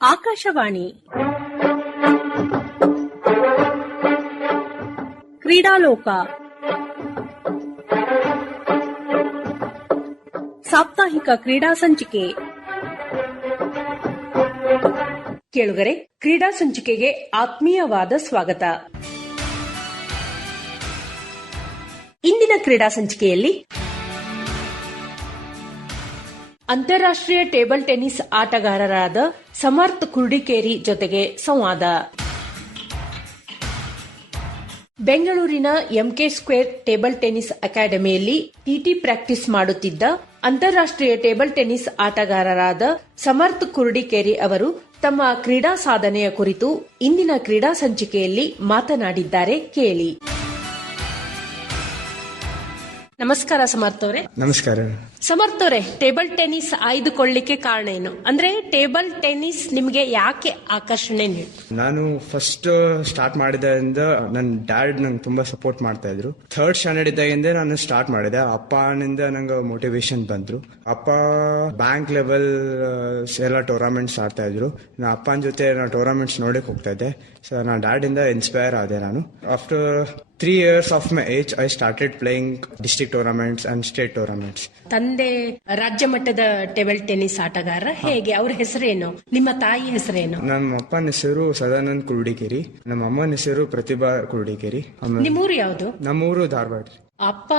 ಆಕಾಶವಾಣಿ ಕ್ರೀಡಾಲೋಕ ಸಾಪ್ತಾಹಿಕ ಕ್ರೀಡಾ ಸಂಚಿಕೆ. ಕೇಳುಗರೆ, ಕ್ರೀಡಾ ಸಂಚಿಕೆಗೆ ಆತ್ಮೀಯವಾದ ಸ್ವಾಗತ. ಇಂದಿನ ಕ್ರೀಡಾ ಸಂಚಿಕೆಯಲ್ಲಿ ಅಂತಾರಾಷ್ಟ್ರೀಯ ಟೇಬಲ್ ಟೆನ್ನಿಸ್ ಆಟಗಾರರಾದ ಸಮರ್ಥ್ ಕುರ್ಡಿಕೇರಿ ಜೊತೆಗೆ ಸಂವಾದ. ಬೆಂಗಳೂರಿನ ಎಂಕೆ ಸ್ಕ್ವೇರ್ ಟೇಬಲ್ ಟೆನ್ನಿಸ್ ಅಕಾಡೆಮಿಯಲ್ಲಿ ಟಿಟಿ ಪ್ರಾಕ್ಟೀಸ್ ಮಾಡುತ್ತಿದ್ದ ಅಂತಾರಾಷ್ಟ್ರೀಯ ಟೇಬಲ್ ಟೆನ್ನಿಸ್ ಆಟಗಾರರಾದ ಸಮರ್ಥ್ ಕುರ್ಡಿಕೇರಿ ಅವರು ತಮ್ಮ ಕ್ರೀಡಾ ಸಾಧನೆಯ ಕುರಿತು ಇಂದಿನ ಕ್ರೀಡಾ ಸಂಚಿಕೆಯಲ್ಲಿ ಮಾತನಾಡಿದ್ದಾರೆ. ಕೇಳಿ. ನಮಸ್ಕಾರ ಸಮರ್ಥ್ ಅವರೇ. ನಮಸ್ಕಾರ. ಸಮರ್ಥ್ ಅವರೇ, ಟೇಬಲ್ ಟೆನ್ನಿಸ್ ಆಯ್ದುಕೊಳ್ಳಿಕ್ಕೆ ಕಾರಣ ಏನು? ಅಂದ್ರೆ ಟೇಬಲ್ ಟೆನ್ನಿಸ್ ನಿಮಗೆ ಯಾಕೆ ಆಕರ್ಷಣೆ ನೀಡಿತು? ನಾನು ಫಸ್ಟ್ ಸ್ಟಾರ್ಟ್ ಮಾಡಿದ್ರಿಂದ ನನ್ನ ಡ್ಯಾಡ್ ನಂಗೆ ತುಂಬಾ ಸಪೋರ್ಟ್ ಮಾಡ್ತಾ ಇದ್ರು. 3rd ಸ್ಟ್ಯಾಂಡರ್ಡ್ ಇದ್ದಾಗಿಂದ ನಾನು ಸ್ಟಾರ್ಟ್ ಮಾಡಿದೆ. ಅಪ್ಪನಿಂದ ನಂಗೆ ಮೋಟಿವೇಶನ್ ಬಂದ್ರು. ಅಪ್ಪ ಬ್ಯಾಂಕ್ ಲೆವೆಲ್ ಎಲ್ಲ ಟೂರ್ನಮೆಂಟ್ಸ್ ಆಡ್ತಾ ಇದ್ರು. ನಾ ಅಪ್ಪನ ಜೊತೆ ನಾನು ಟೂರ್ನಮೆಂಟ್ಸ್ ನೋಡಕ್ ಹೋಗ್ತಾ ಇದ್ದೆ. ಸೊ ನನ್ನ ಡ್ಯಾಡ್ ಇಂದ ಇನ್ಸ್ಪೈರ್ ಆದೆ ನಾನು. After 3 years of my age, I started playing district tournaments and state tournaments. ತಂದೆ ರಾಜ್ಯ ಮಟ್ಟದ ಟೇಬಲ್ ಟೆನ್ನಿಸ್ ಆಟಗಾರ. ಹೇಗೆ? ಅವ್ರ ಹೆಸರೇನು? ನಿಮ್ಮ ತಾಯಿ ಹೆಸರೇನು? ನಮ್ಮ ಅಪ್ಪನ ಹೆಸರು ಸದಾನಂದ್ ಕುರ್ಡಿಕೇರಿ, ನಮ್ಮ ಅಮ್ಮನ ಹೆಸರು ಪ್ರತಿಭಾ ಕುರ್ಡಿಕೇರಿ. ನಿಮ್ಮೂರು ಯಾವುದು? ನಮ್ಮೂರು ಧಾರವಾಡ. ಅಪ್ಪ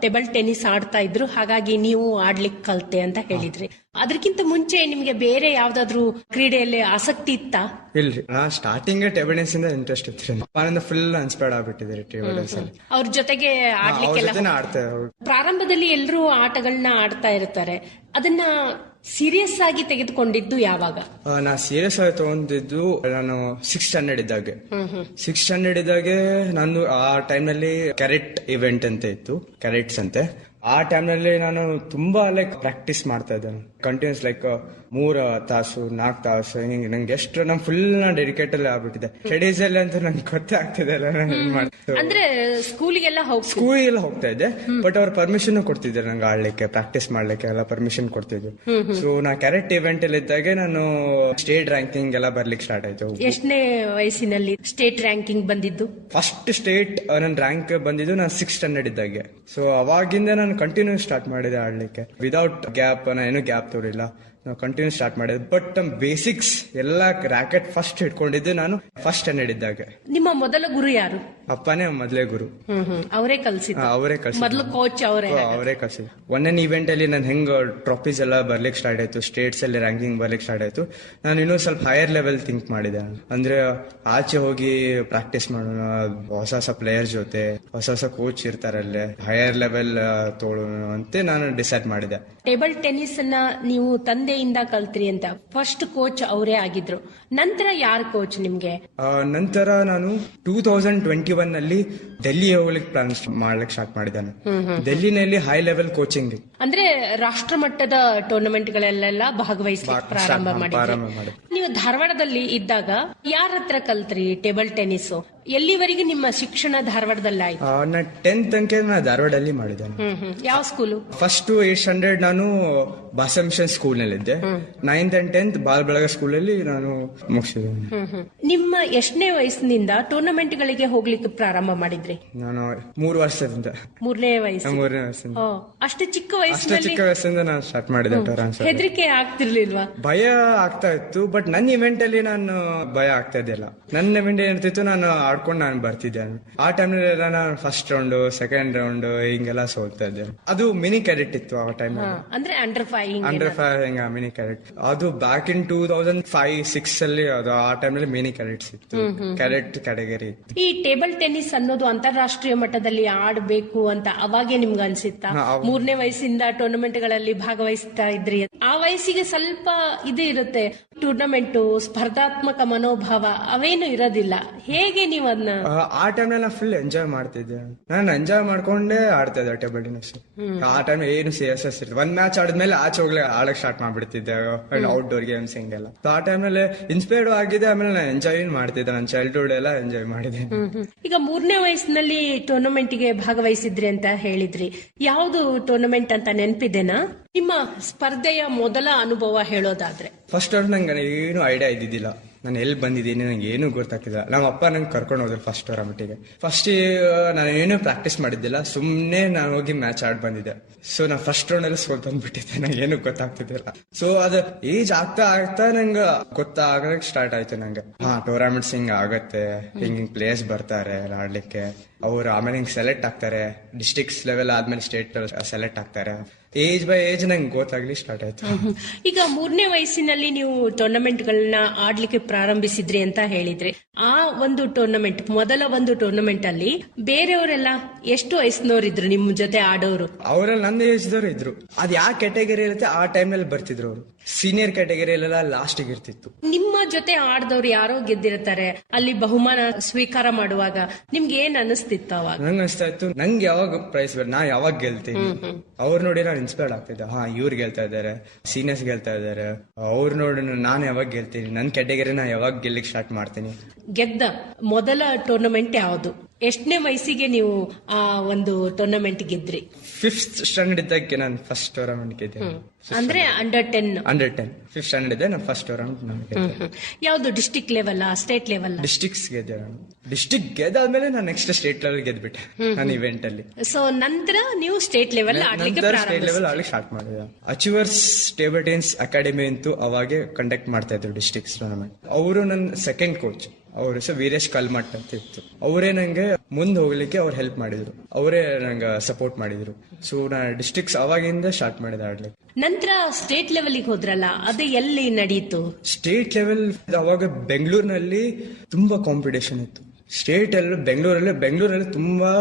ಟೇಬಲ್ ಟೆನ್ನಿಸ್ ಆಡ್ತಾ ಇದ್ರು, ಹಾಗಾಗಿ ನೀವು ಆಡ್ಲಿಕ್ಕೆ ಕಲ್ತೆ ಅಂತ ಹೇಳಿದ್ರಿ. ಅದಕ್ಕಿಂತ ಮುಂಚೆ ನಿಮ್ಗೆ ಬೇರೆ ಯಾವ್ದಾದ್ರು ಕ್ರೀಡೆಯಲ್ಲಿ ಆಸಕ್ತಿ ಇತ್ತಾ? ಇಲ್ರಿ, ನಾ ಸ್ಟಾರ್ಟಿಂಗ್ ಟೇಬಲ್ ಟೆನ್ನಿಸ್ ಇಂದ ಇಂಟ್ರೆಸ್ಟ್ ಇತ್ತು. ಅಪ್ಪನಿಂದ ಫುಲ್ ಇನ್ಸ್ಪೈರ್ಡ್ ಆಗ್ಬಿಟ್ಟಿದೆ ಟೇಬಲ್ ಟೆನ್ನಿಸ್ ಅಲ್ಲಿ. ಅವ್ರ ಜೊತೆಗೆ ಆಡ್ಲಿಕ್ಕೆಲ್ಲ ಆಡ್ತಾ. ಪ್ರಾರಂಭದಲ್ಲಿ ಎಲ್ಲರೂ ಆಟಗಳನ್ನ ಆಡ್ತಾ ಇರ್ತಾರೆ. ಅದನ್ನ ಸೀರಿಯಸ್ ಆಗಿ ತೆಗೆದುಕೊಂಡಿದ್ದು ಯಾವಾಗ? ನಾ ಸೀರಿಯಸ್ ಆಗಿ ತಗೊಂಡಿದ್ದು ನಾನು 6th ಸ್ಟ್ಯಾಂಡರ್ಡ್ ಇದ್ದಾಗೆ. 6th ಸ್ಟ್ಯಾಂಡರ್ಡ್ ಇದ್ದಾಗೆ ನಾನು ಆ ಟೈಮ್ ನಲ್ಲಿ ಕ್ಯಾರೆಟ್ ಇವೆಂಟ್ ಅಂತ ಇತ್ತು, ಕ್ಯಾರೆಟ್ಸ್ ಅಂತೆ. ಆ ಟೈಮ್ ನಲ್ಲಿ ನಾನು ತುಂಬಾ ಪ್ರಾಕ್ಟೀಸ್ ಮಾಡ್ತಾ ಇದ್ದೆ. ಕಂಟಿನ್ಯೂಸ್ 3 ತಾಸು 4 ತಾಸು ಹಿಂಗೆ. ನಂಗೆ ಎಷ್ಟು ನಮ್ ಫುಲ್ ಡೆಡಿಕೇಟ್ ಅಲ್ಲಿ ಆಗ್ಬಿಟ್ಟಿದೆ. ಸ್ಟಡೀಸ್ ಅಲ್ಲಿ ಅಂತ ನಂಗೆ ಗೊತ್ತೇ ಆಗ್ತಿದೆ ಇಲ್ಲ. ಅಂದ್ರೆ ಸ್ಕೂಲಿಗೆಲ್ಲ ಹೋಗ್ತಾ ಇದ್ದೆ, ಬಟ್ ಅವ್ರ ಪರ್ಮಿಷನ್ ಕೊಡ್ತಿದ್ದಾರೆ ನಂಗೆ ಆಡ್ಲಿಕ್ಕೆ, ಪ್ರಾಕ್ಟೀಸ್ ಮಾಡ್ಲಿಕ್ಕೆ ಎಲ್ಲ ಪರ್ಮಿಷನ್ ಕೊಡ್ತಿದ್ರು. ಸೊ ನಾ ಕ್ಯಾರೆಟ್ ಇವೆಂಟ್ ಅಲ್ಲಿ ಇದ್ದಾಗೆ ನಾನು ಸ್ಟೇಟ್ ರ್ಯಾಂಕಿಂಗ್ ಎಲ್ಲ ಬರ್ಲಿಕ್ಕೆ ಸ್ಟಾರ್ಟ್ ಆಯ್ತು. ಎಷ್ಟನೇ ವಯಸ್ಸಿನಲ್ಲಿ ಸ್ಟೇಟ್ ರ್ಯಾಂಕಿಂಗ್ ಬಂದಿದ್ದು? ಫಸ್ಟ್ ಸ್ಟೇಟ್ ನನ್ನ ರ್ಯಾಂಕ್ ಬಂದಿದ್ದು ನಾನು 6th ಸ್ಟ್ಯಾಂಡರ್ಡ್ ಇದ್ದಾಗೆ. ಸೊ ಅವಾಗಿಂದ ನಾನು ಕಂಟಿನ್ಯೂ ಸ್ಟಾರ್ಟ್ ಮಾಡಿದೆ ಆಡ್ಲಿಕ್ಕೆ. ವಿದೌಟ್ ಗ್ಯಾಪ್, ಏನು ಗ್ಯಾಪ್ ತೋರಿಲ್ಲ, ನಾವು ಕಂಟಿನ್ಯೂ ಸ್ಟಾರ್ಟ್ ಮಾಡಿದ್ವಿ. ಬಟ್ ನಮ್ ಬೇಸಿಕ್ಸ್ ಎಲ್ಲ ರ್ಯಾಕೆಟ್ ಫಸ್ಟ್ ಇಟ್ಕೊಂಡಿದ್ದು ನಾನು 1st ಸ್ಟ್ಯಾಂಡರ್ಡ್ ಇದ್ದಾಗ. ನಿಮ್ಮ ಮೊದಲ ಗುರು ಯಾರು? ಅಪ್ಪನೇ ಮೊದಲೇ ಗುರು. ಅವರೇ ಕಲ್ಸಿದ್ದು? ಮೊದಲು ಕೋಚ್ ಅವರೇ ಕಲ್ಸಿದ್ರು. ಒಂದೊಂದು ಇವೆಂಟ್ ಅಲ್ಲಿ ನಾನು ಹೆಂಗ್ ಟ್ರಾಫೀಸ್ ಎಲ್ಲ ಬರ್ಲಿಕ್ಕೆ ಸ್ಟಾರ್ಟ್ ಆಯ್ತು, ಸ್ಟೇಟ್ಸ್ ಅಲ್ಲಿ ರ್ಯಾಂಕಿಂಗ್ ಬರ್ಲಿಕ್ಕೆ ಸ್ಟಾರ್ಟ್ ಆಯ್ತು. ನಾನು ಇನ್ನೂ ಸ್ವಲ್ಪ ಹೈಯರ್ ಲೆವೆಲ್ ಥಿಂಕ್ ಮಾಡಿದೆ. ಅಂದ್ರೆ ಆಚೆ ಹೋಗಿ ಪ್ರಾಕ್ಟೀಸ್ ಮಾಡೋಣ, ಹೊಸ ಪ್ಲೇಯರ್ ಜೊತೆ, ಹೊಸ ಕೋಚ್ ಇರ್ತಾರಲ್ಲೇ, ಹೈಯರ್ ಲೆವೆಲ್ ತೋಳೋಣ ಅಂತ ನಾನು ಡಿಸೈಡ್ ಮಾಡಿದೆ. ಟೇಬಲ್ ಟೆನ್ನಿಸ್ ಅನ್ನ ನೀವು ತಂದೆಯಿಂದ ಕಲ್ತ್ರಿ ಅಂತ. ಫಸ್ಟ್ ಕೋಚ್ ಅವರೇ ಆಗಿದ್ರು. ನಂತರ ಯಾರು ಕೋಚ್ ನಿಮ್ಗೆ? ನಂತರ ನಾನು 2021 ನಲ್ಲಿ ಡೆಲ್ಲಿ ಹೋಗ್ಲಿಕ್ಕೆ ಪ್ಲಾನ್ ಮಾಡ್ಲಿಕ್ಕೆ ಸ್ಟಾರ್ಟ್ ಮಾಡಿದ್ದಾನೆ. ಡೆಲ್ಲಿನಲ್ಲಿ ಹೈ ಲೆವೆಲ್ ಕೋಚಿಂಗ್, ಅಂದ್ರೆ ರಾಷ್ಟ್ರ ಮಟ್ಟದ ಟೂರ್ನಮೆಂಟ್ ಗಳಲ್ಲೆಲ್ಲ ಭಾಗವಹಿಸಲಿಕ್ಕೆ ಪ್ರಾರಂಭ ಮಾಡಿದ್ರಿ. ನೀವು ಧಾರವಾಡದಲ್ಲಿ ಇದ್ದಾಗ ಯಾರ ಹತ್ರ ಕಲ್ತ್ರಿ ಟೇಬಲ್ ಟೆನ್ನಿಸ್? ಎಲ್ಲಿವರೆಗೆ ನಿಮ್ಮ ಶಿಕ್ಷಣ ಧಾರವಾಡದಲ್ಲಿ ಆಯ್ತು? ನಾ 10th ತನಕ ನಾ ಧಾರವಾಡಲ್ಲಿ ಮಾಡಿದ್ದೇನೆ. ಯಾವ ಸ್ಕೂಲು? ಫಸ್ಟ್ 8th ಸ್ಟ್ಯಾಂಡರ್ಡ್ ನಾನು ಬಾಸಾ ಮಿಷನ್ ಸ್ಕೂಲ್ ನಲ್ಲಿ ಇದ್ದೆ. 9th and 10th ಬಾಲ್ ಬೆಳಗ ಸ್ಕೂಲ್ ಅಲ್ಲಿ ನಾನು ಮುಗಿಸಿದೆ. ನಿಮ್ಮ ಎಷ್ಟನೇ ವಯಸ್ಸಿನಿಂದ ಟೂರ್ನಮೆಂಟ್ ಗಳಿಗೆ ಹೋಗ್ಲಿಕ್ಕೆ ಪ್ರಾರಂಭ ಮಾಡಿದ್ರಿ? ನಾನು 3 ವರ್ಷದಿಂದ. 3ನೇ ವಯಸ್ಸಿಂದ? ಅಷ್ಟು ಚಿಕ್ಕ ವಯಸ್ಸಿಂದ ನಾನು ಸ್ಟಾರ್ಟ್ ಮಾಡಿದೆ. ಹೆದರಿಕೆ ಆಗ್ತಿರ್ಲಿಲ್ವಾ? ಭಯ ಆಗ್ತಾ ಇತ್ತು, ಬಟ್ ನನ್ನ ಇವೆಂಟ್ ಅಲ್ಲಿ ನಾನು ಭಯ ಆಗ್ತಾ ಇದ್ದಿಲ್ಲ. ನನ್ನ ಇವೆಂಟ್ ಏನಿರ್ತಿತ್ತು ನಾನು ಆಡ್ಕೊಂಡು ನಾನು ಬರ್ತಿದ್ದೆ. ಆ ಟೈಮ್ ನಾನು 1st ರೌಂಡ್ 2nd ರೌಂಡ್ ಹಿಂಗೆಲ್ಲ ಸೋಲ್ತಾ ಇದ್ದೆ. ಅದು ಮಿನಿ ಕ್ಯಾಡೆಟ್ ಇತ್ತು ಆ ಟೈಮ್. ಅಂದ್ರೆ ಅಂಡರ್ 5 ಮಿನಿ ಕ್ಯಾಡೆಟ್. ಅದು ಬ್ಯಾಕ್ ಇನ್ 2005-6 ಅಲ್ಲಿ ಅದು ಆ ಟೈಮ್ ನಲ್ಲಿ ಮಿನಿ ಕ್ಯಾಡೆಟ್ಸ್ ಇತ್ತು, ಕ್ಯಾಡೆಟ್ ಕ್ಯಾಟಗರಿ ಇತ್ತು. ಈ ಟೇಬಲ್ ಟೆನ್ನಿಸ್ ಅನ್ನೋದು ಅಂತಾರಾಷ್ಟ್ರೀಯ ಮಟ್ಟದಲ್ಲಿ ಆಡಬೇಕು ಅಂತ ಅವಾಗೆ ನಿಮ್ಗೆ ಅನ್ಸಿತ್ತಾ? 3ನೇ ವಯಸ್ಸಿಂದ ಟೂರ್ನಮೆಂಟ್ ಗಳಲ್ಲಿ ಭಾಗವಹಿಸ್ತಾ ಇದ್ರಿ. ಆ ವಯಸ್ಸಿಗೆ ಸ್ವಲ್ಪ ಇದು ಇರುತ್ತೆ, ಟೂರ್ನಮೆಂಟ್ ಸ್ಪರ್ಧಾತ್ಮಕ ಮನೋಭಾವ ಅವೇನು ಇರೋದಿಲ್ಲ. ಹೇಗೆ ನೀವು ಅದನ್ನ? ಆ ಟೈಮ್ ನಲ್ಲಿ ಫುಲ್ ಎಂಜಾಯ್ ಮಾಡ್ತಿದ್ದೆ. ನಾನು ಎಂಜಾಯ್ ಮಾಡ್ಕೊಂಡೇ ಆಡ್ತಾ ಇದ್ದೆ ಟೇಬಲ್ ಟೆನ್ನಿಸ್. ಆ ಟೈಮ್ ಏನು ಸೀರಿಯಸ್ ಇರ್ತದೆ. 1 ಮ್ಯಾಚ್ ಆಡಿದ್ಮೇಲೆ ಆಚೆ ಹೋಗ್ಲಿ ಆಡಕ್ ಸ್ಟಾರ್ಟ್ ಮಾಡ್ಬಿಡ್ತಿದ್ದೆ. ಔಟ್ಡೋರ್ ಗೇಮ್ಸ್ ಹಿಂಗೆಲ್ಲ. ಆ ಟೈಮ್ ನಲ್ಲಿ ಇನ್ಸ್ಪೈರ್ಡ್ ಆಗಿದೆ. ಆಮೇಲೆ ನಾನು ಎಂಜಾಯ್ ಮಾಡ್ತಿದ್ದೆ. ನನ್ನ ಚೈಲ್ಡ್ಹುಡ್ ಎಲ್ಲ ಎಂಜಾಯ್ ಮಾಡಿದೆ. ಈಗ 3ನೇ ವಯಸ್ಸಿನಲ್ಲಿ ಟೂರ್ನಮೆಂಟ್ ಗೆ ಭಾಗವಹಿಸಿದ್ರಿ ಅಂತ ಹೇಳಿದ್ರಿ. ಯಾವ್ದು ಟೂರ್ನಮೆಂಟ್ ಅಂತ ನೆನಪಿದೆನಾ? ನಿಮ್ಮ ಸ್ಪರ್ಧೆಯ ಮೊದಲ ಅನುಭವ ಹೇಳೋದಾದ್ರೆ? ಫಸ್ಟ್ ಅವ್ರು ನಂಗೆ ಏನು ಐಡಿಯಾ ಇದ್ದಿದ್ದಿಲ್ಲ, ನಾನು ಎಲ್ಲಿ ಬಂದಿದ್ದೀನಿ ನಂಗೆ ಏನು ಗೊತ್ತಾಗ್ತಿಲ್ಲ. ನಮ್ಮ ಅಪ್ಪ ನಂಗೆ ಕರ್ಕೊಂಡು ಹೋದ್ರು ಫಸ್ಟ್ ಟೂರ್ನಮೆಂಟಿಗೆ. ಫಸ್ಟ್ ನಾನು ಏನೂ ಪ್ರಾಕ್ಟೀಸ್ ಮಾಡಿದ್ದಿಲ್ಲ, ಸುಮ್ಮನೆ ನಾನು ಹೋಗಿ ಮ್ಯಾಚ್ ಆಡ್ ಬಂದಿದ್ದೆ. ಸೊ ನಾನು ಫಸ್ಟ್ ರೌಂಡ್ ಅಲ್ಲಿ ಸೋಲ್ ಬಂದ್ಬಿಟ್ಟಿದ್ದೆ, ನಂಗೆ ಏನು ಗೊತ್ತಾಗ್ತಿದ್ದಿಲ್ಲ. ಸೊ ಅದು ಏಜ್ ಆಗ್ತಾ ನಂಗೆ ಗೊತ್ತಾಗಕ್ಕೆ ಸ್ಟಾರ್ಟ್ ಆಯ್ತು ನಂಗೆ. ಟೂರ್ನಮೆಂಟ್ಸ್ ಹಿಂಗ್ ಆಗತ್ತೆ, ಹಿಂಗ್ ಪ್ಲೇಯರ್ಸ್ ಬರ್ತಾರೆ ಆಡ್ಲಿಕ್ಕೆ, ಅವ್ರು ಆಮೇಲೆ ಹಿಂಗ್ ಸೆಲೆಕ್ಟ್ ಆಗ್ತಾರೆ, ಡಿಸ್ಟ್ರಿಕ್ಟ್ಸ್ ಲೆವೆಲ್ ಆದ್ಮೇಲೆ ಸ್ಟೇಟ್ ಸೆಲೆಕ್ಟ್ ಆಗ್ತಾರೆ. ಏಜ್ ಬೈ ಏಜ್ ನಂಗೆ ಗೊತ್ತಾಗ್ಲಿ ಸ್ಟಾರ್ಟ್ ಆಯ್ತು. ಈಗ 3ನೇ ವಯಸ್ಸಿನಲ್ಲಿ ನೀವು ಟೂರ್ನಮೆಂಟ್ ಗಳನ್ನ ಆಡ್ಲಿಕ್ಕೆ ಪ್ರಾರಂಭಿಸಿದ್ರಿ ಅಂತ ಹೇಳಿದ್ರಿ. ಆ ಒಂದು ಟೂರ್ನಮೆಂಟ್, ಮೊದಲ ಒಂದು ಟೂರ್ನಮೆಂಟ್ ಅಲ್ಲಿ ಬೇರೆಯವರೆಲ್ಲ ಎಷ್ಟು ವಯಸ್ಸಿನವರಿದ್ರು ನಿಮ್ ಜೊತೆ ಆಡೋರು? ಅವರಲ್ಲಿ ನನ್ನ ಏಜ್ದವ್ರು ಇದ್ರು. ಅದ್ ಯಾವ ಕ್ಯಾಟಗರಿ ಇರುತ್ತೆ ಆ ಟೈಮ್ ನಲ್ಲಿ ಬರ್ತಿದ್ರು ಅವರು. ಸೀನಿಯರ್ ಕ್ಯಾಟಗರಿಯಲ್ಲೆಲ್ಲ ಲಾಸ್ಟಿಗೆ ಇರ್ತಿತ್ತು. ನಿಮ್ಮ ಜೊತೆ ಆಡ್ದವ್ರು ಯಾರೋ ಗೆದ್ದಿರ್ತಾರೆ, ಅಲ್ಲಿ ಬಹುಮಾನ ಸ್ವೀಕಾರ ಮಾಡುವಾಗ ನಿಮ್ಗೆ ಏನ್ ಅನಿಸ್ತಿತ್ತು ಅವಾಗ? ನಂಗೆ ಅನಿಸ್ತಾ ಇತ್ತು, ನಂಗೆ ಯಾವಾಗ ಪ್ರೈಸ್ ನಾ ಯಾವಾಗ ಗೆಲ್ತೀನಿ. ಅವ್ರು ನೋಡಿ ನಾನು ಇನ್ಸ್ಪೈರ್ಡ್ ಆಗ್ತಿದ್ದೆ. ಇವ್ರು ಗೆಲ್ತಾ ಇದಾರೆ, ಸೀನಿಯರ್ಸ್ ಗೆಲ್ತಾ ಇದಾರೆ, ಅವ್ರು ನೋಡಿ ನಾನು ಯಾವಾಗ ಗೆಲ್ತೀನಿ, ನನ್ ಕ್ಯಾಟಗರಿ ನಾ ಯಾವಾಗ ಗೆಲ್ಲಿಕ್ ಸ್ಟಾರ್ಟ್ ಮಾಡ್ತೀನಿ. ಗೆದ್ದ ಮೊದಲ ಟೂರ್ನಮೆಂಟ್ ಯಾವುದು? ಎಷ್ಟನೇ ವಯಸ್ಸಿಗೆ ನೀವು ಆ ಒಂದು ಟೂರ್ನಮೆಂಟ್ ಗೆದ್ರಿ? 5th ಸ್ಟ್ಯಾಂಡರ್ಡ್ ಇದ್ದಕ್ಕೆ ನಾನು ಫಸ್ಟ್ ಟೂರ್ನಮೆಂಟ್ ಗೆದ್ದೆ. ಅಂದ್ರೆ ಅಂಡರ್ 10? 5th ಸ್ಟ್ಯಾಂಡರ್ಡ್ ಇದ್ದೆ ನಾನು ಫಸ್ಟ್ ಟೂರ್ನಮೆಂಟ್. ಯಾವ್ದು? District level, state level? Districts ಗೆದ್ದೆ ನಾನು. ಡಿಸ್ಟ್ರಿಕ್ಟ್ ಗೆದ್ದಾದ್ಮೇಲೆ ನಾನು ನೆಕ್ಸ್ಟ್ ಸ್ಟೇಟ್ ಲೆವೆಲ್ ಗೆದ್ಬಿಟ್ಟೆ ನನ್ನ ಇವೆಂಟ್ ಅಲ್ಲಿ. ಸೊ ನಂತರ ನೀವು ಸ್ಟೇಟ್ ಲೆವೆಲ್ ಆಡ್ಲಿಕ್ಕೆ ಸ್ಟೇಟ್ ಲೆವೆಲ್ ಆಡ್ಲಿಕ್ಕೆ ಸ್ಟಾರ್ಟ್ ಮಾಡಿದೆ. ಅಚೀವರ್ಸ್ ಟೇಬಲ್ ಟೆನ್ನಿಸ್ ಅಕಾಡೆಮಿ ಅಂತೂ ಅವಾಗೆ ಕಂಡಕ್ಟ್ ಮಾಡ್ತಾ ಇದ್ರು ಡಿಸ್ಟ್ರಿಕ್ಟ್ಸ್ ಟೂರ್ನಮೆಂಟ್. ಅವರು ನನ್ನ ಸೆಕೆಂಡ್ ಕೋಚ್, ಅವ್ರ ಹೆಸರು ವೀರೇಶ್ ಕಲ್ಮಠ್ ಅಂತ ಇತ್ತು. ಅವರೇ ನಂಗೆ ಮುಂದೆ ಹೋಗ್ಲಿಕ್ಕೆ ಅವ್ರು ಹೆಲ್ಪ್ ಮಾಡಿದ್ರು, ಅವರೇ ನಂಗೆ ಸಪೋರ್ಟ್ ಮಾಡಿದ್ರು. ಸೊ ನಾನು ಡಿಸ್ಟ್ರಿಕ್ಟ್ಸ್ ಅವಾಗಿಂದ ಸ್ಟಾರ್ಟ್ ಮಾಡಿದೆ ಆಡ್ಲಿಕ್ಕೆ. ನಂತರ ಸ್ಟೇಟ್ ಲೆವೆಲ್ ಹೋದ್ರಲ್ಲ, ಅದು ಎಲ್ಲಿ ನಡೀತು? ಸ್ಟೇಟ್ ಲೆವೆಲ್ ಅವಾಗ ಬೆಂಗಳೂರಿನಲ್ಲಿ ತುಂಬಾ ಕಾಂಪಿಟೇಷನ್ ಇತ್ತು. ಸ್ಟೇಟ್ ಅಲ್ಲಿ ಬೆಂಗಳೂರಲ್ಲಿ ತುಂಬಾ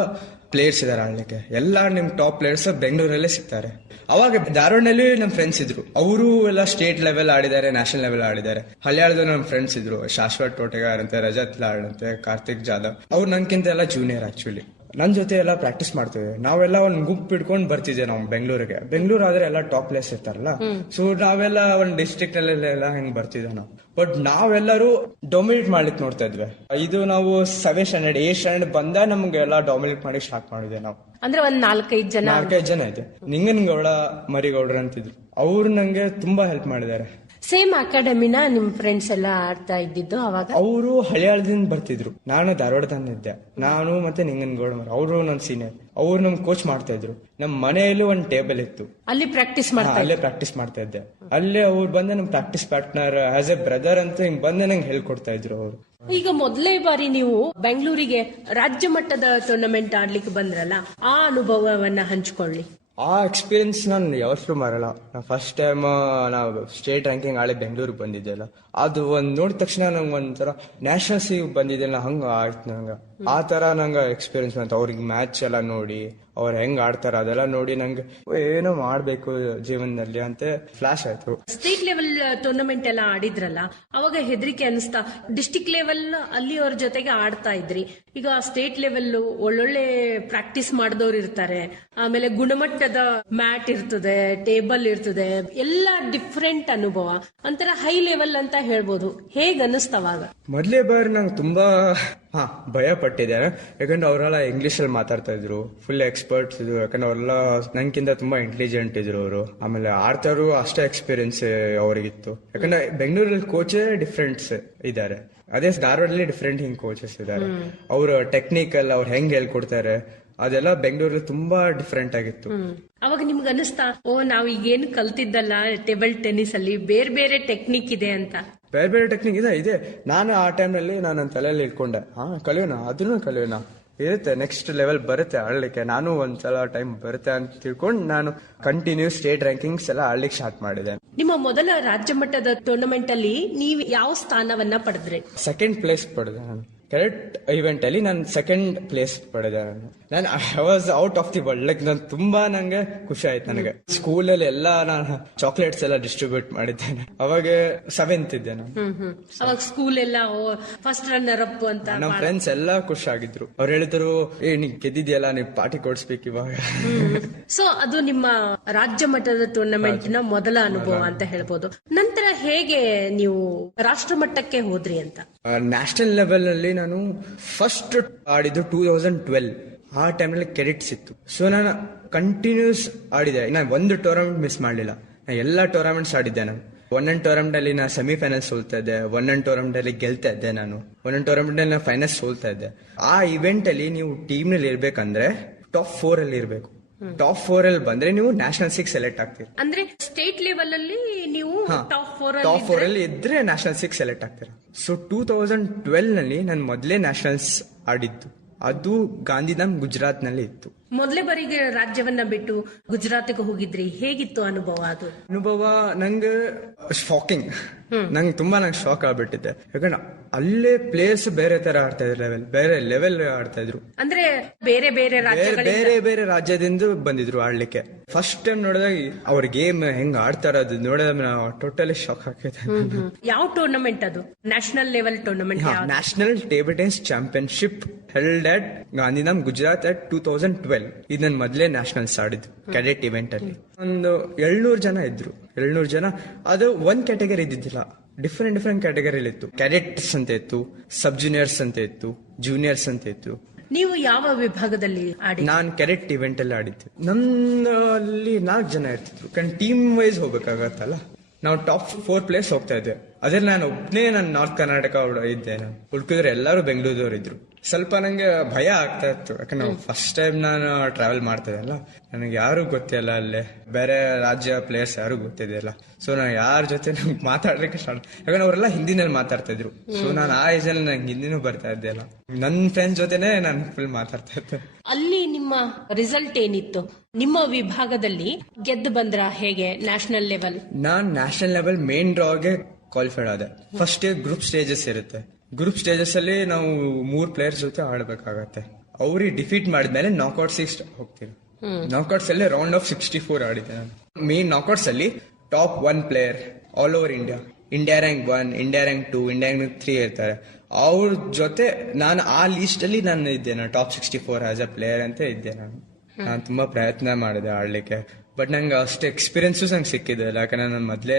ಪ್ಲೇಯರ್ಸ್ ಇದಾರೆ ಆಡ್ಲಿಕ್ಕೆ. ಎಲ್ಲಾ ನಿಮ್ ಟಾಪ್ ಪ್ಲೇಯರ್ಸ್ ಬೆಂಗಳೂರಲ್ಲೇ ಸಿಗ್ತಾರೆ. ಅವಾಗ ಧಾರವಾಡನಲ್ಲಿ ನಮ್ ಫ್ರೆಂಡ್ಸ್ ಇದ್ರು, ಅವರು ಎಲ್ಲ ಸ್ಟೇಟ್ ಲೆವೆಲ್ ಆಡಿದ್ದಾರೆ, ನ್ಯಾಷನಲ್ ಲೆವೆಲ್ ಆಡಿದ್ದಾರೆ. ಹಳ್ಯಾಳದ ನಮ್ ಫ್ರೆಂಡ್ಸ್ ಇದ್ರು, ಶಾಶ್ವತ್ ಟೋಟೆಗಾರ್ ಅಂತೆ, ರಜತ್ ಲಾಡ್ ಅಂತೆ, ಕಾರ್ತಿಕ್ ಜಾಧವ್. ಅವ್ರು ನನ್ಕಿಂತ ಎಲ್ಲ ಜೂನಿಯರ್ ಆಕ್ಚುಲಿ. ನನ್ ಜೊತೆ ಎಲ್ಲ ಪ್ರಾಕ್ಟೀಸ್ ಮಾಡ್ತೇವೆ. ನಾವೆಲ್ಲ ಒಂದ್ ಗುಂಪು ಇಟ್ಕೊಂಡು ಬರ್ತಿದ್ದೆ ನಾವು ಬೆಂಗಳೂರಿಗೆ. ಬೆಂಗಳೂರು ಆದ್ರೆ ಎಲ್ಲ ಟಾಪ್ ಪ್ಲೇಸ್ ಇರ್ತಾರಲ್ಲ, ಸೊ ನಾವೆಲ್ಲ ಒಂದ್ ಡಿಸ್ಟ್ರಿಕ್ಟ್ ಅಲ್ಲೆಲ್ಲ ಹೆಂಗ್ ಬರ್ತಿದ್ದೆ ನಾವು. ಬಟ್ ನಾವೆಲ್ಲರೂ ಡೊಮಿನೇಟ್ ಮಾಡ್ಲಿಕ್ಕೆ ನೋಡ್ತಾ ಇದ್ವಿ. ಇದು ನಾವು 7th ಸ್ಟ್ಯಾಂಡರ್ಡ್ 8th ಸ್ಟ್ಯಾಂಡರ್ಡ್ ಬಂದ ನಮ್ಗೆಲ್ಲ ಡೊಮಿನೇಟ್ ಮಾಡಿ ಸ್ಟಾರ್ಟ್ ಮಾಡಿದ್ವಿ ನಾವು. ಅಂದ್ರೆ ಒಂದ್ 4-5 ಜನ ಇದೆ. ನಿಂಗನಗೌಡ, ಮರಿಗೌಡ್ರ ಅಂತಿದ್ರು, ಅವ್ರು ನಂಗೆ ತುಂಬಾ ಹೆಲ್ಪ್ ಮಾಡಿದ್ದಾರೆ. ಸೇಮ್ ಅಕಾಡೆಮಿನ ನಿಮ್ ಫ್ರೆಂಡ್ಸ್ ಎಲ್ಲ ಆಡ್ತಾ ಇದ್ದಿದ್ದು ಅವಾಗ? ಅವರು ಹಳ್ಯಾಳದಿಂದ ಬರ್ತಿದ್ರು, ನಾನು ಧಾರವಾಡದಿಂದ ಇದ್ದೆ. ನಾನು ಮತ್ತೆ ನಿಂಗನಗೌಡ, ಅವರು ನನ್ನ ಸೀನಿಯರ್. ಅವ್ರು ನಮ್ ಕೋಚ್ ಮಾಡ್ತಾ ಇದ್ರು. ನಮ್ ಮನೆಯಲ್ಲಿ ಒಂದ್ ಟೇಬಲ್ ಇತ್ತು, ಅಲ್ಲಿ ಪ್ರಾಕ್ಟೀಸ್ ಮಾಡ್ತಾ ಇದ್ದೆ. ಅಲ್ಲೇ ಅವ್ರು ಬಂದ ನಮ್ practice partner, as A brother ಅಂತ ಹಿಂಗ್ ಬಂದೆ ನಂಗೆ ಹೇಳ್ಕೊಡ್ತಾ ಇದ್ರು ಅವರು. ಈಗ ಮೊದಲೇ ಬಾರಿ ನೀವು ಬೆಂಗಳೂರಿಗೆ ರಾಜ್ಯ ಮಟ್ಟದ ಟೂರ್ನಮೆಂಟ್ ಆಡ್ಲಿಕ್ಕೆ ಬಂದ್ರಲ್ಲ, ಆ ಅನುಭವವನ್ನ ಹಂಚ್ಕೊಳ್ಳಿ. ಆ ಎಕ್ಸ್ಪೀರಿಯನ್ಸ್ ನಾನು ಯಾವತ್ತೂ ಮರಲ್ಲ. ಫಸ್ಟ್ ಟೈಮ್ ನಾವು ಸ್ಟೇಟ್ ರ್ಯಾಂಕಿಂಗ್ ಆಳಿ ಬೆಂಗಳೂರಿಗೆ ಬಂದಿದ್ದೆಲ್ಲ, ಅದು ಒಂದ್ ನೋಡಿದ ತಕ್ಷಣ ನಂಗೆ ಒಂಥರ ನ್ಯಾಷನಲ್ಸ್ ಬಂದಿದ್ದೆಲ್ಲ ಹಂಗ ಆಯ್ತು ನಂಗೆ. ಆ ತರ ನಂಗೆ ಎಕ್ಸ್ಪೀರಿಯನ್ಸ್ ಬಂತು. ಅವ್ರಿಗೆ ಮ್ಯಾಚ್ ಎಲ್ಲ ನೋಡಿ, ಅವ್ರು ಹೆಂಗ್ ಆಡ್ತಾರ ಅದೆಲ್ಲ ನೋಡಿ ನಂಗೆ ಏನೋ ಮಾಡ್ಬೇಕು ಜೀವನದಲ್ಲಿ ಅಂತ ಫ್ಲಾಶ್ ಆಯ್ತು. ಸ್ಟೇಟ್ ಲೆವೆಲ್ ಟೂರ್ನಮೆಂಟ್ ಎಲ್ಲ ಆಡಿದ್ರಲ್ಲ, ಅವಾಗ ಹೆದರಿಕೆ ಅನಿಸ್ತಾ? ಡಿಸ್ಟ್ರಿಕ್ಟ್ ಲೆವೆಲ್ ಅಲ್ಲಿ ಅವ್ರ ಜೊತೆಗೆ ಆಡ್ತಾ ಇದ್ರಿ, ಈಗ ಸ್ಟೇಟ್ ಲೆವೆಲ್ ಒಳ್ಳೊಳ್ಳೆ ಪ್ರಾಕ್ಟೀಸ್ ಮಾಡಿದವ್ರು ಇರ್ತಾರೆ, ಆಮೇಲೆ ಗುಣಮಟ್ಟದ ಮ್ಯಾಟ್ ಇರ್ತದೆ, ಟೇಬಲ್ ಇರ್ತದೆ, ಎಲ್ಲ ಡಿಫ್ರೆಂಟ್ ಅನುಭವ, ಒಂಥರ ಹೈ ಲೆವೆಲ್ ಅಂತ ಹೇಳ್ಬೋದು. ಹೇಗ್ ಅನಿಸ್ತವಾಗ? ಮೊದಲೇ ಬಾರಿ ನಂಗೆ ತುಂಬಾ ಭಯ ಪಟ್ಟಿದೆ. ಯಾಕಂದ್ರೆ ಅವರೆಲ್ಲ ಇಂಗ್ಲಿಷ್ ಅಲ್ಲಿ ಮಾತಾಡ್ತಾ ಇದ್ರು, ಫುಲ್ ಎಕ್ಸ್ಪರ್ಟ್ಸ್ ಇದ್ರು. ಯಾಕಂದ್ರೆ ಅವರೆಲ್ಲ ನಂಗಿಂತ ತುಂಬಾ ಇಂಟೆಲಿಜೆಂಟ್ ಇದ್ರು ಅವರು. ಆಮೇಲೆ ಆಡ್ತಾರು ಅಷ್ಟೇ ಎಕ್ಸ್ಪೀರಿಯನ್ಸ್ ಅವರಿಗಿತ್ತು. ಯಾಕಂದ್ರೆ ಬೆಂಗಳೂರಲ್ಲಿ ಕೋಚೇ ಡಿಫ್ರೆಂಟ್ಸ್ ಇದ್ದಾರೆ, ಅದೇ ಧಾರವಾಡಲ್ಲಿ ಡಿಫ್ರೆಂಟ್ ಹಿಂಗ್ ಕೋಚಸ್ ಇದ್ದಾರೆ. ಅವ್ರ ಟೆಕ್ನಿಕಲ್ ಅವ್ರು ಹೆಂಗ್ ಹೇಳ್ಕೊಡ್ತಾರೆ ಅದೆಲ್ಲ ಬೆಂಗಳೂರಲ್ಲಿ ತುಂಬಾ ಡಿಫ್ರೆಂಟ್ ಆಗಿತ್ತು. ಅವಾಗ ನಿಮ್ಗೆ ಅನಿಸ್ತಾ, ನಾವ್ ಈಗೇನು ಕಲ್ತಿದ್ದಲ್ಲ ಟೇಬಲ್ ಟೆನ್ನಿಸ್ ಅಲ್ಲಿ ಬೇರೆ ಬೇರೆ ಟೆಕ್ನಿಕ್ ಇದೆ ಅಂತ? ಬೇರೆ ಬೇರೆ ಟೆಕ್ನಿಕ್ ಇದೆ. ನಾನು ಆ ಟೈಮ್ನಲ್ಲಿ ನಾನು ನನ್ನ ತಲೆಯಲ್ಲಿ ಇಟ್ಕೊಂಡೆ, ಕಲಿಯೋಣ, ಅದನ್ನು ಕಲಿಯೋಣ, ಇರುತ್ತೆ ನೆಕ್ಸ್ಟ್ ಲೆವೆಲ್ ಬರುತ್ತೆ ಆಡ್ಲಿಕ್ಕೆ, ನಾನು ಒಂದ್ಸಲ ಟೈಮ್ ಬರುತ್ತೆ ಅಂತ ತಿಳ್ಕೊಂಡು ನಾನು ಕಂಟಿನ್ಯೂ ಸ್ಟೇಟ್ ರ್ಯಾಂಕಿಂಗ್ಸ್ ಎಲ್ಲ ಆಡ್ಲಿಕ್ಕೆ ಸ್ಟಾರ್ಟ್ ಮಾಡಿದೆ. ನಿಮ್ಮ ಮೊದಲ ರಾಜ್ಯ ಮಟ್ಟದ ಟೂರ್ನಮೆಂಟ್ ಅಲ್ಲಿ ನೀವು ಯಾವ ಸ್ಥಾನವನ್ನ ಪಡೆದ್ರಿ? ಸೆಕೆಂಡ್ ಪ್ಲೇಸ್ ಪಡೆದೆ ನಾನು. ಕರೆಕ್ಟ್ ಇವೆಂಟ್ ಅಲ್ಲಿ ನಾನು ಸೆಕೆಂಡ್ ಪ್ಲೇಸ್ ಪಡೆದೆ. ನಾನು I was out of the world. Like ನಾನು ತುಂಬಾ ನಂಗೆ ಖುಷಿ ಆಯ್ತು. ನನಗೆ ಸ್ಕೂಲಲ್ಲಿ ಎಲ್ಲ ನಾನು ಚಾಕ್ಲೇಟ್ಸ್ ಎಲ್ಲ ಡಿಸ್ಟ್ರಿಬ್ಯೂಟ್ ಮಾಡಿದ್ದೇನೆ. ಅವಾಗ 7th ಇದ್ದೆ ನಾನು. ಅವಾಗ ಸ್ಕೂಲ್ ಎಲ್ಲ ಫಸ್ಟ್ ರನ್ನರ್ ಅಪ್ ಅಂತ ನಮ್ಮ ಫ್ರೆಂಡ್ಸ್ ಎಲ್ಲ ಖುಷಿ ಆಗಿದ್ರು. ಅವ್ರು ಹೇಳಿದ್ರು, ನೀ ಗೆದ್ದಿದ್ಯಲ್ಲ, ನೀವು ಪಾರ್ಟಿ ಕೊಡ್ಸ್ಬೇಕು ಇವಾಗ. ಸೊ ಅದು ನಿಮ್ಮ ರಾಜ್ಯ ಮಟ್ಟದ ಟೂರ್ನಮೆಂಟ್ ನ ಮೊದಲ ಅನುಭವ ಅಂತ ಹೇಳ್ಬೋದು. ನಂತರ ಹೇಗೆ ನೀವು ರಾಷ್ಟ್ರ ಮಟ್ಟಕ್ಕೆ ಹೋದ್ರಿ ಅಂತ? ನ್ಯಾಷನಲ್ ಲೆವೆಲ್ ನಲ್ಲಿ ನಾನು ಫಸ್ಟ್ ಆಡಿದ್ದು 2012. ಆ ಟೈಮ್ನಲ್ಲಿ ಕ್ರೆಡಿಟ್ಸ್ ಇತ್ತು. ಸೊ ನಾನು ಕಂಟಿನ್ಯೂಸ್ ಆಡಿದೆ. ನಾನು ಒಂದು ಟೂರ್ನಮೆಂಟ್ ಮಿಸ್ ಮಾಡಲಿಲ್ಲ. ನಾನು ಎಲ್ಲ ಟೂರ್ನಮೆಂಟ್ಸ್ ಆಡಿದ್ದೆ. ನಾನು ಒಂದೊಂದು ಟೂರ್ನಮೆಂಟ್ ಅಲ್ಲಿ ನಾನು ಸೆಮಿಫೈನಲ್ಸ್ ಸೋಲ್ತಾ ಇದ್ದೆ, ಒಂದೊಂದು ಟೂರ್ನಮೆಂಟ್ ಅಲ್ಲಿ ಗೆಲ್ತಾ ಇದ್ದೆ, ನಾನು ಒಂದೊಂದು ಟೂರ್ನಮೆಂಟ್ ಅಲ್ಲಿ ನಾನು ಫೈನಲ್ಸ್ ಸೋಲ್ತಾ ಇದ್ದೆ. ಆ ಇವೆಂಟ್ ಅಲ್ಲಿ ನೀವು ಟೀಮ್ ನಲ್ಲಿ ಇರ್ಬೇಕಂದ್ರೆ ಟಾಪ್ 4 ಅಲ್ಲಿ ಇರ್ಬೇಕು. ಟಾಪ್ 4 ಅಲ್ಲಿ ಬಂದ್ರೆ ನೀವು ನ್ಯಾಷನಲ್ಸ್ ಸೆಲೆಕ್ಟ್ ಆಗ್ತೀರಿ. ಅಂದ್ರೆ ಸ್ಟೇಟ್ ಲೆವೆಲ್ ಅಲ್ಲಿ ನೀವು ಟಾಪ್ 4 ಅಲ್ಲಿ ಇದ್ರೆ ನ್ಯಾಷನಲ್ಸ್ ಸೆಲೆಕ್ಟ್ ಆಗ್ತೀರಾ. ಸೊ 2012 ನಲ್ಲಿ ನಾನು ಮೊದಲೇ ನ್ಯಾಷನಲ್ಸ್ ಆಡಿದ್ದು. ಅದು ಗಾಂಧಿಧಾಮ್ ಗುಜರಾತ್ ನಲ್ಲಿ ಇತ್ತು. ಮೊದಲೇ ಬಾರಿಗೆ ರಾಜ್ಯವನ್ನ ಬಿಟ್ಟು ಗುಜರಾತ್ಗೆ ಹೋಗಿದ್ರಿ, ಹೇಗಿತ್ತು ಅನುಭವ? ಅದು ಅನುಭವ ನಂಗೆ ಶಾಕಿಂಗ್. ನಂಗೆ ಶಾಕ್ ಆಗ್ಬಿಟ್ಟಿದೆ. ಯಾಕಂದ್ರೆ ಅಲ್ಲೇ ಪ್ಲೇಯರ್ಸ್ ಬೇರೆ ತರ ಆಡ್ತಾ ಇದ್ರು, ಬೇರೆ ಲೆವೆಲ್ ಆಡ್ತಾ ಇದ್ರು. ಅಂದ್ರೆ ಬೇರೆ ಬೇರೆ ಬೇರೆ ರಾಜ್ಯದಿಂದ ಬಂದಿದ್ರು ಆಡ್ಲಿಕ್ಕೆ. ಫಸ್ಟ್ ಟೈಮ್ ನೋಡಿದಾಗ ಅವ್ರ ಗೇಮ್ ಹೆಂಗ್ ಆಡ್ತಾರ ಅದು ನೋಡಿದ್ರೆ ಟೋಟಲಿ ಶಾಕ್ ಆಗ್ತೈತೆ. ಯಾವ ಟೂರ್ನಮೆಂಟ್ ಅದು? National level tournament? National table tennis championship held at Gandhidham Gujarat at 2012. ಇದು ನನ್ನ ಮೊದಲೇ ನ್ಯಾಷನಲ್ಸ್ ಆಡಿದ್ದು ಕ್ಯಾಡೆಟ್ ಇವೆಂಟ್ ಅಲ್ಲಿ. ಒಂದು 700 ಜನ ಇದ್ರು. 700 ಜನ. ಅದು ಒಂದ್ ಕ್ಯಾಟಗರಿ ಇದ್ದಿದ್ದಿಲ್ಲ, ಡಿಫ್ರೆಂಟ್ ಕ್ಯಾಟಗರಿ ಇತ್ತು. ಕ್ಯಾಡೆಟ್ಸ್ ಅಂತ ಇತ್ತು, ಸಬ್ ಜೂನಿಯರ್ಸ್ ಅಂತ ಇತ್ತು, ಜೂನಿಯರ್ಸ್ ಅಂತ ಇತ್ತು. ನೀವು ಯಾವ ವಿಭಾಗದಲ್ಲಿ ಆಡಿ? ನಾನ್ ಕ್ಯಾಡೆಟ್ ಇವೆಂಟ್ ಅಲ್ಲಿ ಆಡಿದ್ದೆ. ನನ್ನಲ್ಲಿ 4 ಜನ ಇರ್ತಿದ್ರು. ಟೀಮ್ ವೈಸ್ ಹೋಗ್ಬೇಕಾಗತ್ತಲ್ಲ. ನಾವು ಟಾಪ್ 4 ಪ್ಲೇಸ್ ಹೋಗ್ತಾ ಇದ್ದೆ. ಅದ್ರಲ್ಲಿ ನಾನು ಒಬ್ಬನೇ ನಾನು ನಾರ್ತ್ ಕರ್ನಾಟಕ ಇದ್ದೆ. ನಾನು ಹುಡುಕಿದ್ರೆ ಎಲ್ಲರೂ ಬೆಂಗಳೂರವ್ರು ಇದ್ರು. ಸ್ವಲ್ಪ ನಂಗೆ ಭಯ ಆಗ್ತಾ ಇತ್ತು, ಯಾಕಂದ್ರೆ ಫಸ್ಟ್ ಟೈಮ್ ನಾನು ಟ್ರಾವೆಲ್ ಮಾಡ್ತಾ ಇದ್ದಲ್ಲ. ನನಗೆ ಯಾರು ಗೊತ್ತಿಲ್ಲ, ಅಲ್ಲೇ ಬೇರೆ ರಾಜ್ಯ ಪ್ಲೇಯರ್ಸ್ ಯಾರು ಗೊತ್ತಿದೆಯಲ್ಲ. ಸೊ ನಾನು ಯಾರ ಜೊತೆ ನಂಗೆ ಮಾತಾಡ್ಲಿಕ್ಕೆ ಸ್ಟಾರ್ಟ್, ಯಾಕಂದ್ರೆ ಅವರೆಲ್ಲ ಹಿಂದಿನಲ್ಲಿ ಮಾತಾಡ್ತಾ ಇದ್ರು. ಸೊ ನಾನು ಆ ಏಜ್ ಅಲ್ಲಿ ನಂಗೆ ಹಿಂದಿನೂ ಬರ್ತಾ ಇದ್ದೆ ಅಲ್ಲ. ನನ್ನ ಫ್ರೆಂಡ್ಸ್ ಜೊತೆನೆ ನಾನು ಫುಲ್ ಮಾತಾಡ್ತಾ ಇದ್ದೆ. ಅಲ್ಲಿ ನಿಮ್ಮ ರಿಸಲ್ಟ್ ಏನಿತ್ತು? ನಿಮ್ಮ ವಿಭಾಗದಲ್ಲಿ ಗೆದ್ದು ಬಂದ್ರ ಹೇಗೆ ನ್ಯಾಷನಲ್ ಲೆವೆಲ್? ನಾನ್ ನ್ಯಾಷನಲ್ ಲೆವೆಲ್ ಮೇನ್ ಡ್ರಾಗೆ ಕ್ವಾಲಿಫೈಡ್ ಆದೆ. ಫಸ್ಟ್ ಗ್ರೂಪ್ ಸ್ಟೇಜಸ್ ಇರುತ್ತೆ. ಗ್ರೂಪ್ ಸ್ಟೇಜಸ್ ಅಲ್ಲಿ ನಾವು 3 ಪ್ಲೇಯರ್ಸ್ ಜೊತೆ ಆಡ್ಬೇಕಾಗತ್ತೆ. ಅವ್ರಿಗೆ ಡಿಫೀಟ್ ಮಾಡಿದ್ಮೇಲೆ ನಾಕ್ಔಟ್ಸ್ ಹೋಗ್ತೀವಿ. ನಾಕ್ಔಟ್ಸ್ ಅಲ್ಲಿ ರೌಂಡ್ ಆಫ್ 64 ಆಡಿದ್ದೆ ನಾನು. ಮೇನ್ ನಾಕ್ಔಟ್ಸ್ ಅಲ್ಲಿ top 1 player all over India rank 1, India rank 2, India rank 3 ಇರ್ತಾರೆ. ಅವ್ರ ಜೊತೆ ನಾನು ಆ ಲೀಸ್ಟ್ ಅಲ್ಲಿ ನಾನು ಇದ್ದೆ. ನಾನು ಟಾಪ್ 64 ಆಸ್ ಅ ಪ್ಲೇಯರ್ ಅಂತ ಇದ್ದೆ. ನಾನು ತುಂಬಾ ಪ್ರಯತ್ನ ಮಾಡಿದೆ ಆಡ್ಲಿಕ್ಕೆ. ಬಟ್ ನಂಗೆ ಅಷ್ಟು ಎಕ್ಸ್ಪೀರಿಯನ್ಸು ನಂಗೆ ಸಿಕ್ಕಿದ್ದಿಲ್ಲ. ಯಾಕಂದ್ರೆ ನಾನು ಮೊದಲೇ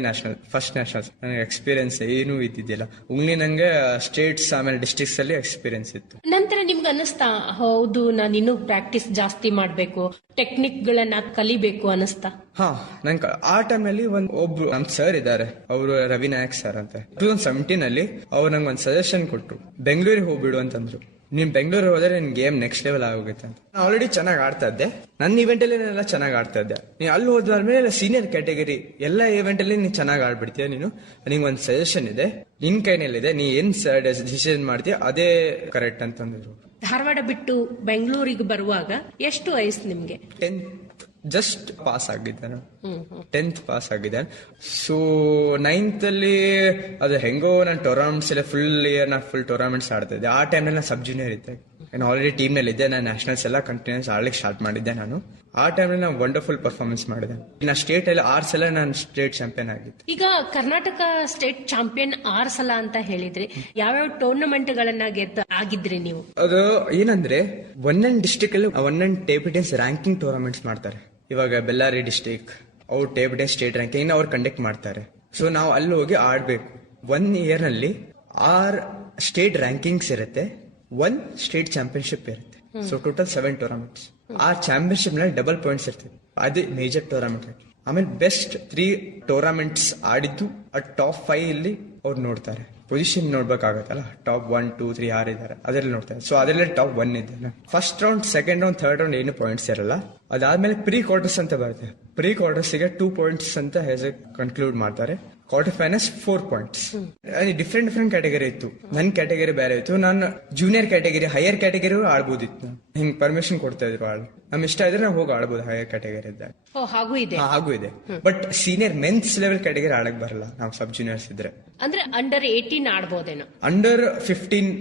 ಫಸ್ಟ್ ನ್ಯಾಷನಲ್ಸ್, ನನಗೆ ಎಕ್ಸ್ಪೀರಿಯನ್ಸ್ ಏನೂ ಇದ್ದಿದ್ದಿಲ್ಲ. ಉಂಗ್ಲಿ ನಂಗೆ ಸ್ಟೇಟ್ಸ್ ಆಮೇಲೆ ಡಿಸ್ಟ್ರಿಕ್ಟ್ಸ್ ಅಲ್ಲಿ ಎಕ್ಸ್ಪೀರಿಯನ್ಸ್ ಇತ್ತು. ನಂತರ ನಿಮ್ಗೆ ಅನ್ನಿಸ್ತಾ, ಹೌದು ನಾನು ಇನ್ನೂ ಪ್ರಾಕ್ಟೀಸ್ ಜಾಸ್ತಿ ಮಾಡ್ಬೇಕು, ಟೆಕ್ನಿಕ್ ಗಳನ್ನ ಕಲಿಬೇಕು ಅನ್ನಿಸ್ತಾ? ನಂಗೆ ಆ ಟೈಮ್ ಅಲ್ಲಿ ಒಬ್ರು ನಮ್ ಸರ್ ಇದ್ದಾರೆ, ಅವರು ರವಿ ನಾಯಕ್ ಸರ್ ಅಂತ. 2017 ಅಲ್ಲಿ ಅವ್ರು ನಂಗೆ ಒಂದು ಸಜೆಷನ್ ಕೊಟ್ರು, ಬೆಂಗಳೂರಿಗೆ ಹೋಗ್ಬಿಡು ಅಂತಂದ್ರು. ನೀನ್ ಬೆಂಗಳೂರು ಹೋದ್ರೆ ನಿನ್ ಗೇಮ್ ನೆಕ್ಸ್ಟ್ ಲೆವೆಲ್ ಆಗೋಗುತ್ತೆ ಅಂತ. ನಾನು ಆಲ್ರೆಡಿ ಚೆನ್ನಾಗಿ ಆಡ್ತಾ ಇದ್ದೆ. ನನ್ನ ಇವೆಂಟ್ ಅಲ್ಲಿ ನಾನೆಲ್ಲ ಚೆನ್ನಾಗಿ ಆಡ್ತಾ ಇದ್ದೆ. ನೀನ್ ಅಲ್ಲಿ ಹೋದ್ಮೇಲೆ ಸೀನಿಯರ್ ಕ್ಯಾಟಗರಿ ಎಲ್ಲ ಇವೆಂಟ್ ಅಲ್ಲಿ ನೀನ್ ಚೆನ್ನಾಗಿ ಆಡ್ಬಿಡ್ತೀಯ. ನೀನು ನಿಂಗೆ ಒಂದು ಸಜೆಷನ್ ಇದೆ, ನಿನ್ ಕೈನಲ್ಲಿದೆ, ನೀ ಏನ್ ಡಿಸಿಷನ್ ಮಾಡ್ತೀಯ ಅದೇ ಕರೆಕ್ಟ್ ಅಂತಂದ್ರು. ಧಾರವಾಡ ಬಿಟ್ಟು ಬೆಂಗಳೂರಿಗೆ ಬರುವಾಗ ಎಷ್ಟು ವಯಸ್ಸು ನಿಮ್ಗೆ? 10th ಜಸ್ಟ್ ಪಾಸ್ ಆಗಿದ್ದೆ ನಾನು. 10th ಪಾಸ್ ಆಗಿದ್ದೆ. ಸೊ 9th ಅಲ್ಲಿ ಅದು ಹೆಂಗೋ ನಾನು ಟೂರ್ನಮೆಂಟ್ಸ್ ಎಲ್ಲ ಫುಲ್ ಟೂರ್ನಮೆಂಟ್ಸ್ ಆಡ್ತಾ ಇದ್ದೆ. ಆ ಟೈಮ್ನಲ್ಲಿ ನಾನು ಸಬ್ ಜೂನಿಯರ್ ಇದ್ದೆ. ನಾನು ಆಲ್ರೆಡಿ ಟೀಮ್ ನಲ್ಲಿ ಇದ್ದೆ. ನಾನು ನ್ಯಾಷನಲ್ಸ್ ಎಲ್ಲ ಕಂಟಿನ್ಯೂಸ್ ಆಡ್ಲಿಕ್ಕೆ ಸ್ಟಾರ್ಟ್ ಮಾಡಿದ್ದೆ. ನಾನು ಆ ಟೈಮ್ನಲ್ಲಿ ನಾನು ವಂಡರ್ಫುಲ್ ಪರ್ಫಾರ್ಮೆನ್ಸ್ ಮಾಡಿದೆ. ನಾನು ಸ್ಟೇಟ್ ಅಲ್ಲಿ 6 ಸಲ ನಾನು ಸ್ಟೇಟ್ ಚಾಂಪಿಯನ್ ಆಗಿದ್ದೆ. ಈಗ ಕರ್ನಾಟಕ ಸ್ಟೇಟ್ ಚಾಂಪಿಯನ್ 6 ಸಲ ಅಂತ ಹೇಳಿದ್ರಿ. ಯಾವ್ಯಾವ ಟೂರ್ನಮೆಂಟ್ ಗಳನ್ನ ಆಗಿದ್ರಿ ನೀವು? ಅದು ಏನಂದ್ರೆ ಒಂದೊಂದು ಡಿಸ್ಟ್ರಿಕ್ಟ್ ಅಲ್ಲಿ ಒಂದೊಂದು ಟೇಬಲ್ ಟೆನ್ನಿಸ್ ರ್ಯಾಂಕಿಂಗ್ ಟೂರ್ನಮೆಂಟ್ಸ್ ಮಾಡ್ತಾರೆ. ಇವಾಗ ಬೆಳ್ಳಾರಿ ಡಿಸ್ಟ್ರಿಕ್ಟ್ ಅವ್ರು ಟೇಬಲ್ ಟೆನ್ನಿಸ್ ಸ್ಟೇಟ್ ರ್ಯಾಂಕಿಂಗ್ ಅವ್ರು ಕಂಡಕ್ಟ್ ಮಾಡ್ತಾರೆ. ಸೊ ನಾವು ಅಲ್ಲಿ ಹೋಗಿ ಆಡ್ಬೇಕು. 1 ಇಯರ್ ನಲ್ಲಿ 6 ಸ್ಟೇಟ್ ರ್ಯಾಂಕಿಂಗ್ಸ್ ಇರುತ್ತೆ, 1 ಸ್ಟೇಟ್ ಚಾಂಪಿಯನ್ಶಿಪ್ ಇರುತ್ತೆ. So total 7 tournaments. ಆ ಚಾಂಪಿಯನ್ಶಿಪ್ ನಲ್ಲಿ ಡಬಲ್ ಪಾಯಿಂಟ್ಸ್ ಇರ್ತದೆ. ಅದೇ ಮೇಜರ್ ಟೂರ್ನಮೆಂಟ್. ಆಮೇಲೆ ಬೆಸ್ಟ್ 3 ಟೂರ್ನಮೆಂಟ್ಸ್ ಆಡಿದ್ದು ಟಾಪ್ 5 ಇಲ್ಲಿ ಅವ್ರು ನೋಡ್ತಾರೆ. ಪೊಸಿಷನ್ ನೋಡ್ಬೇಕಾಗತ್ತಲ್ಲ, ಟಾಪ್ 1, 2, 3 ಯಾರು ಇದ್ದಾರೆ ಅದರಲ್ಲಿ ನೋಡ್ತಾರೆ. ಸೊ ಅದರಲ್ಲಿ ಟಾಪ್ 1 ಇದ್ದೆ. First round, second round, third round ಏನು ಪಾಯಿಂಟ್ಸ್ ಇರಲ್ಲ. ಅದಾದ್ಮೇಲೆ ಪ್ರೀ ಕ್ವಾರ್ಟರ್ಸ್ ಅಂತ ಬರುತ್ತೆ. ಪ್ರೀ ಕ್ವಾರ್ಟರ್ಸ್ಗೆ 2 ಪಾಯಿಂಟ್ಸ್ ಅಂತ ಕನ್ಕ್ಲೂಡ್ ಮಾಡ್ತಾರೆ. Quarter finals 4 points. Different category ಇತ್ತು. ನನ್ನ ಕ್ಯಾಟಗರಿ ಬೇರೆ ಇತ್ತು. ನಾನು ಜೂನಿಯರ್ ಕ್ಯಾಟಗರಿ, ಹೈಯರ್ ಕ್ಯಾಟಗರಿ ಆಡ್ಬೋದಿತ್ತು. ಹಿಂಗ್ ಪರ್ಮಿಷನ್ ಕೊಡ್ತಾ ಇದ್ರು. ನಮ್ ಇಷ್ಟ ಇದ್ರೆ ನಾವು ಹೋಗಿ ಆಡ್ಬೋದು ಹೈಯರ್ ಕ್ಯಾಟಗರಿ ಇದ್ದಾಗ. ಹಾಗೂ ಇದೆ. But senior men's level category ಆಡಕ್ ಬರಲ್ಲ ನಾವು ಸಬ್ ಜೂನಿಯರ್ಸ್ ಇದ್ರೆ. ಅಂದ್ರೆ ಅಂಡರ್ 18 ಆಡ್ಬೋದೇನೋ? ಅಂಡರ್ 15,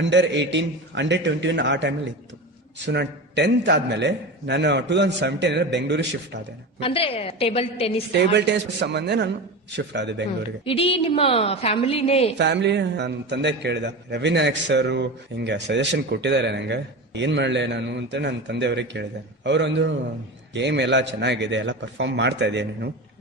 ಅಂಡರ್ 18, ಅಂಡರ್ 21 ಆ ಟೈಮಲ್ಲಿ ಇತ್ತು. ಸೊ ನಾನು 10th ಆದ್ಮೇಲೆ ನಾನು 2017 ಬೆಂಗಳೂರಿಗೆ ಶಿಫ್ಟ್ ಆದೆ. ಅಂದ್ರೆ ಟೇಬಲ್ ಟೆನ್ನಿಸ್ ಸಂಬಂಧ ನಾನು ಶಿಫ್ಟ್ ಆದೆ ಬೆಂಗಳೂರಿಗೆ. ಇಡೀ ನಿಮ್ಮ ಫ್ಯಾಮಿಲಿ ನನ್ನ ತಂದೆ ಕೇಳಿದ, ರವಿ ನಾಯಕ್ ಸರ್ ಹಿಂಗೆ ಸಜೆಷನ್ ಕೊಟ್ಟಿದ್ದಾರೆ ನಂಗೆ, ಏನ್ ಮಾಡ್ಲೆ ನಾನು ಅಂತ ನನ್ನ ತಂದೆಯವರಿಗೆ ಕೇಳಿದೆ. ಅವರೊಂದು ಗೇಮ್ ಎಲ್ಲ ಚೆನ್ನಾಗಿದೆ, ಎಲ್ಲ ಪರ್ಫಾರ್ಮ್ ಮಾಡ್ತಾ ಇದೆಯಾ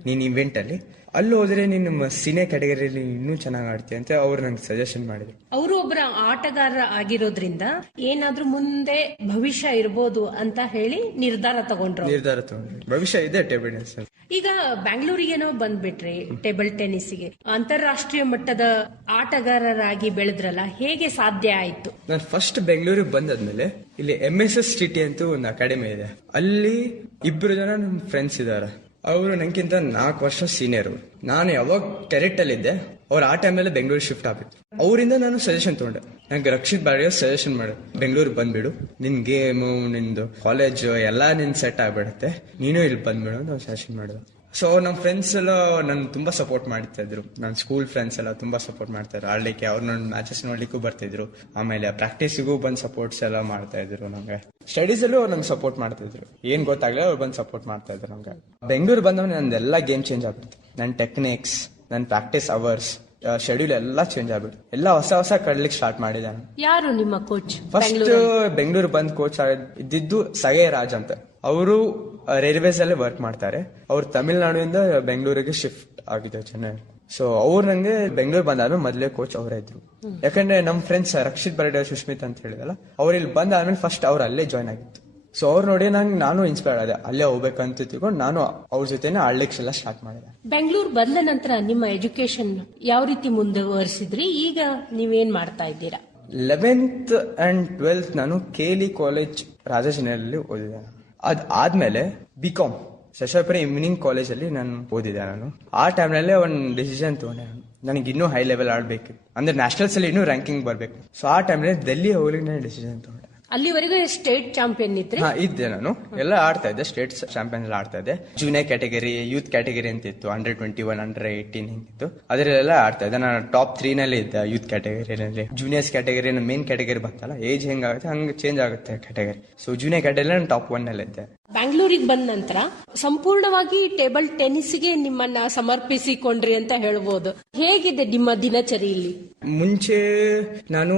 ನೀನ್ ಇವೆಂಟ್ ಅಲ್ಲಿ, ಅಲ್ಲಿ ಹೋದ್ರೆ ನೀನು ನಮ್ಮ ಸೀನಿಯರ್ ಕ್ಯಾಟಗರಿಯಲ್ಲಿ ಇನ್ನೂ ಚೆನ್ನಾಗಿ ಆಡ್ತೀಯ ಅಂತ ಅವ್ರು ನಂಗೆ ಸಜೆಷನ್ ಮಾಡಿದ್ರು. ಅವರು ಒಬ್ಬರ ಆಟಗಾರ ಆಗಿರೋದ್ರಿಂದ ಏನಾದ್ರೂ ಮುಂದೆ ಭವಿಷ್ಯ ಇರ್ಬೋದು ಅಂತ ಹೇಳಿ ನಿರ್ಧಾರ ತಗೊಂಡ್ರು. ಭವಿಷ್ಯ ಇದೆ ಟೇಬಲ್ ಟೆನ್ನಿಸ್. ಈಗ ಬ್ಯಾಂಗ್ಳೂರಿಗೆ ನಾವು ಬಂದ್ಬಿಟ್ರಿ ಟೇಬಲ್ ಟೆನ್ನಿಸ್ಗೆ, ಅಂತಾರಾಷ್ಟ್ರೀಯ ಮಟ್ಟದ ಆಟಗಾರರಾಗಿ ಬೆಳೆದ್ರಲ್ಲ, ಹೇಗೆ ಸಾಧ್ಯ ಆಯ್ತು? ನಾನು ಫಸ್ಟ್ ಬೆಂಗಳೂರಿಗೆ ಬಂದಾದ್ಮೇಲೆ ಇಲ್ಲಿ MSSTT ಅಂತ ಒಂದು ಅಕಾಡೆಮಿ ಇದೆ. ಅಲ್ಲಿ 2 ಜನ ನಮ್ಮ ಫ್ರೆಂಡ್ಸ್ ಇದಾರೆ. ಅವರು ನಂಗಿಂತ 4 ವರ್ಷ ಸೀನಿಯರ್. ನಾನು ಯಾವಾಗ ಟೆರೆಟ್ ಅಲ್ಲಿ ಇದ್ದೆ, ಅವ್ರು ಆ ಟೈಮಲ್ಲಿ ಬೆಂಗಳೂರು ಶಿಫ್ಟ್ ಆಗ್ಬಿಟ್ಟು ಅವರಿಂದ ನಾನು ಸಜೆಷನ್ ತಗೊಂಡೆ. ನಂಗೆ ರಕ್ಷಿತ್ ಬಾಡಿಯ ಸಜೆಷನ್ ಮಾಡಿ, ಬೆಂಗಳೂರಿಗೆ ಬಂದ್ಬಿಡು, ನಿನ್ ಗೇಮು ನಿಂದು ಕಾಲೇಜ್ ಎಲ್ಲಾ ನಿನ್ ಸೆಟ್ ಆಗ್ಬಿಡುತ್ತೆ, ನೀನು ಇಲ್ಲಿ ಬಂದ್ಬಿಡು ಅಂತ ಸಜೆಷನ್ ಮಾಡಿದ್ರು. ಸೊ ನಮ್ಮ ಫ್ರೆಂಡ್ಸ್ ಎಲ್ಲ ನನ್ ತುಂಬಾ ಸಪೋರ್ಟ್ ಮಾಡ್ತಾ ಇದ್ರು. ನನ್ನ ಸ್ಕೂಲ್ ಫ್ರೆಂಡ್ಸ್ ಎಲ್ಲ ತುಂಬಾ ಸಪೋರ್ಟ್ ಮಾಡ್ತಾ ಇದ್ರು ಆಡ್ಲಿಕ್ಕೆ. ಅವ್ರು ನನ್ನ ಮ್ಯಾಚಸ್ ನೋಡ್ಲಿಕ್ಕೂ ಬರ್ತಿದ್ರು. ಆಮೇಲೆ ಪ್ರಾಕ್ಟೀಸ್ಗೂ ಬಂದ್ ಸಪೋರ್ಟ್ಸ್ ಎಲ್ಲ ಮಾಡ್ತಾ ಇದ್ರು. ನಂಗೆ ಸ್ಟಡೀಸ್ ಅಲ್ಲೂ ನಂಗೆ ಸಪೋರ್ಟ್ ಮಾಡ್ತಾ ಇದ್ರು. ಏನ್ ಗೊತ್ತಾಗ್ಲಿ ಅವ್ರು ಬಂದ್ ಸಪೋರ್ಟ್ ಮಾಡ್ತಾ ಇದ್ರು. ನಂಗೆ ಬೆಂಗಳೂರು ಬಂದವನೇ ನಂದೆಲ್ಲ ಗೇಮ್ ಚೇಂಜ್ ಆಗ್ಬಿಡ್ತು. ನನ್ನ ಟೆಕ್ನಿಕ್ಸ್, ನನ್ನ ಪ್ರಾಕ್ಟೀಸ್ ಅವರ್ಸ್, ಶೆಡ್ಯೂಲ್ ಎಲ್ಲ ಚೇಂಜ್ ಆಗ್ಬಿಟ್ಟು ಎಲ್ಲ ಹೊಸ ಕಡ್ಲಿಕ್ಕೆ ಸ್ಟಾರ್ಟ್ ಮಾಡಿದ್ದಾನೆ. ಯಾರು ನಿಮ್ಮ ಕೋಚ್? ಫಸ್ಟ್ ಬೆಂಗಳೂರು ಬಂದ್ ಕೋಚ್ ಇದ್ದಿದ್ದು ಸಗೇ ರಾಜ್ ಅಂತ. ಅವರು ರೈಲ್ವೇಸ್ ಅಲ್ಲೇ ವರ್ಕ್ ಮಾಡ್ತಾರೆ. ಅವ್ರು ತಮಿಳ್ನಾಡಿಂದ ಬೆಂಗಳೂರಿಗೆ ಶಿಫ್ಟ್ ಆಗಿದೆ, ಚೆನ್ನೈ. ಸೊ ಅವ್ರು ನಂಗೆ ಬೆಂಗಳೂರು ಬಂದಾದ್ಮೇಲೆ ಮೊದಲೇ ಕೋಚ್ ಅವರೇ ಇದ್ರು. ಯಾಕಂದ್ರೆ ನಮ್ ಫ್ರೆಂಡ್ಸ್ ರಕ್ಷಿತ್ ಬರ್ಡೆ, ಸುಷ್ಮಿತ್ ಅಂತ ಹೇಳಿದಲ್ಲ, ಅವ್ರು ಇಲ್ಲಿ ಬಂದಾದ್ಮೇಲೆ ಫಸ್ಟ್ ಅವ್ರು ಅಲ್ಲೇ ಜಾಯ್ನ್ ಆಗಿತ್ತು. ಸೊ ಅವ್ರು ನೋಡಿ ನಾನು ಇನ್ಸ್ಪೈರ್ ಆದೆ, ಅಲ್ಲೇ ಹೋಗ್ಬೇಕಂತ ತಿಳ್ಕೊಂಡು ನಾನು ಅವ್ರ ಜೊತೆನೆ ಆಡ್ಲಿಕ್ಕೆ ಎಲ್ಲ ಸ್ಟಾರ್ಟ್ ಮಾಡಿದೆ. ಬೆಂಗಳೂರು ಬಂದ ನಂತರ ನಿಮ್ಮ ಎಜುಕೇಶನ್ ಯಾವ ರೀತಿ ಮುಂದುವರಿಸಿದ್ರಿ? ಈಗ ನೀವೇನ್ ಮಾಡ್ತಾ ಇದ್ದೀರಾ? 11th and 12th ನಾನು KLE ಕಾಲೇಜ್ ರಾಜಾಜಿನಲ್ಲಿ ಓದಿದೆ. ಆದ್ಮೇಲೆ BCom ಶಶಾಪುರ ಈವ್ನಿಂಗ್ ಕಾಲೇಜ್ ಅಲ್ಲಿ ನಾನು ಓದಿದೆ. ನಾನು ಆ ಟೈಮ್ನಲ್ಲೇ ಒಂದು ಡಿಸಿಷನ್ ತಗೊಂಡೆ, ನನಗೆ ಇನ್ನೂ ಹೈ ಲೆವೆಲ್ ಆಡ್ಬೇಕು, ಅಂದ್ರೆ ನ್ಯಾಷನಲ್ಸ್ ಅಲ್ಲಿ ಇನ್ನೂ ರ್ಯಾಂಕಿಂಗ್ ಬರ್ಬೇಕು. ಸೊ ಆ ಟೈಮ್ನಲ್ಲಿ ಡೆಲ್ಲಿ ಹೋಗ್ಲಿಕ್ಕೆ ನಾನು ಡಿಸಿಷನ್ ತಗೊಂಡೆ. ಅಲ್ಲಿವರೆಗೂ ಸ್ಟೇಟ್ ಚಾಂಪಿಯನ್ ಇದ್ರೆ? ಇದ್ದೆ, ನಾನು ಎಲ್ಲ ಆಡ್ತಾ ಇದ್ದೆ, ಸ್ಟೇಟ್ ಚಾಂಪಿಯನ್ ಎಲ್ಲ ಆಡ್ತಾ ಇದ್ದೆ. ಜೂನಿಯರ್ ಕ್ಯಾಟಗರಿ, ಯೂತ್ ಕ್ಯಾಟಗರಿ ಅಂತ ಇತ್ತು, Under-21, Under-18 ಹಿಂಗಿತ್ತು, ಅದರಲ್ಲೆಲ್ಲ ಆಡ್ತಾ ಇದ್ದೆ. ನಾನು ಟಾಪ್ 3 ನಲ್ಲಿ ಇದ್ದೆ ಯೂತ್ ಕ್ಯಾಟಗರಿನಲ್ಲಿ. ಜೂನಿಯರ್ಸ್ ಕ್ಯಾಟಗರಿ ಮೇನ್ ಕ್ಯಾಟಗರಿ ಬರ್ತಲ್ಲ, ಏಜ್ ಹೆಂಗಾಗುತ್ತೆ ಹಂಗೆ ಚೇಂಜ್ ಆಗುತ್ತೆ ಕ್ಯಾಟಗರಿ. ಸೊ ಜೂನಿಯರ್ ಕ್ಯಾಟಗರಿ ನಾನು ಟಾಪ್ 1 ನಲ್ಲಿ ಇದ್ದೆ. ಬ್ಯಾಂಗ್ಳೂರಿಗೆ ಬಂದ ನಂತರ ಸಂಪೂರ್ಣವಾಗಿ ಟೇಬಲ್ ಟೆನ್ನಿಸ್ಗೆ ನಿಮ್ಮನ್ನ ಸಮರ್ಪಿಸಿಕೊಂಡ್ರಿ ಅಂತ ಹೇಳ್ಬೋದು. ಹೇಗಿದೆ ನಿಮ್ಮ ದಿನಚರಿಯಲ್ಲಿ? ಮುಂಚೆ ನಾನು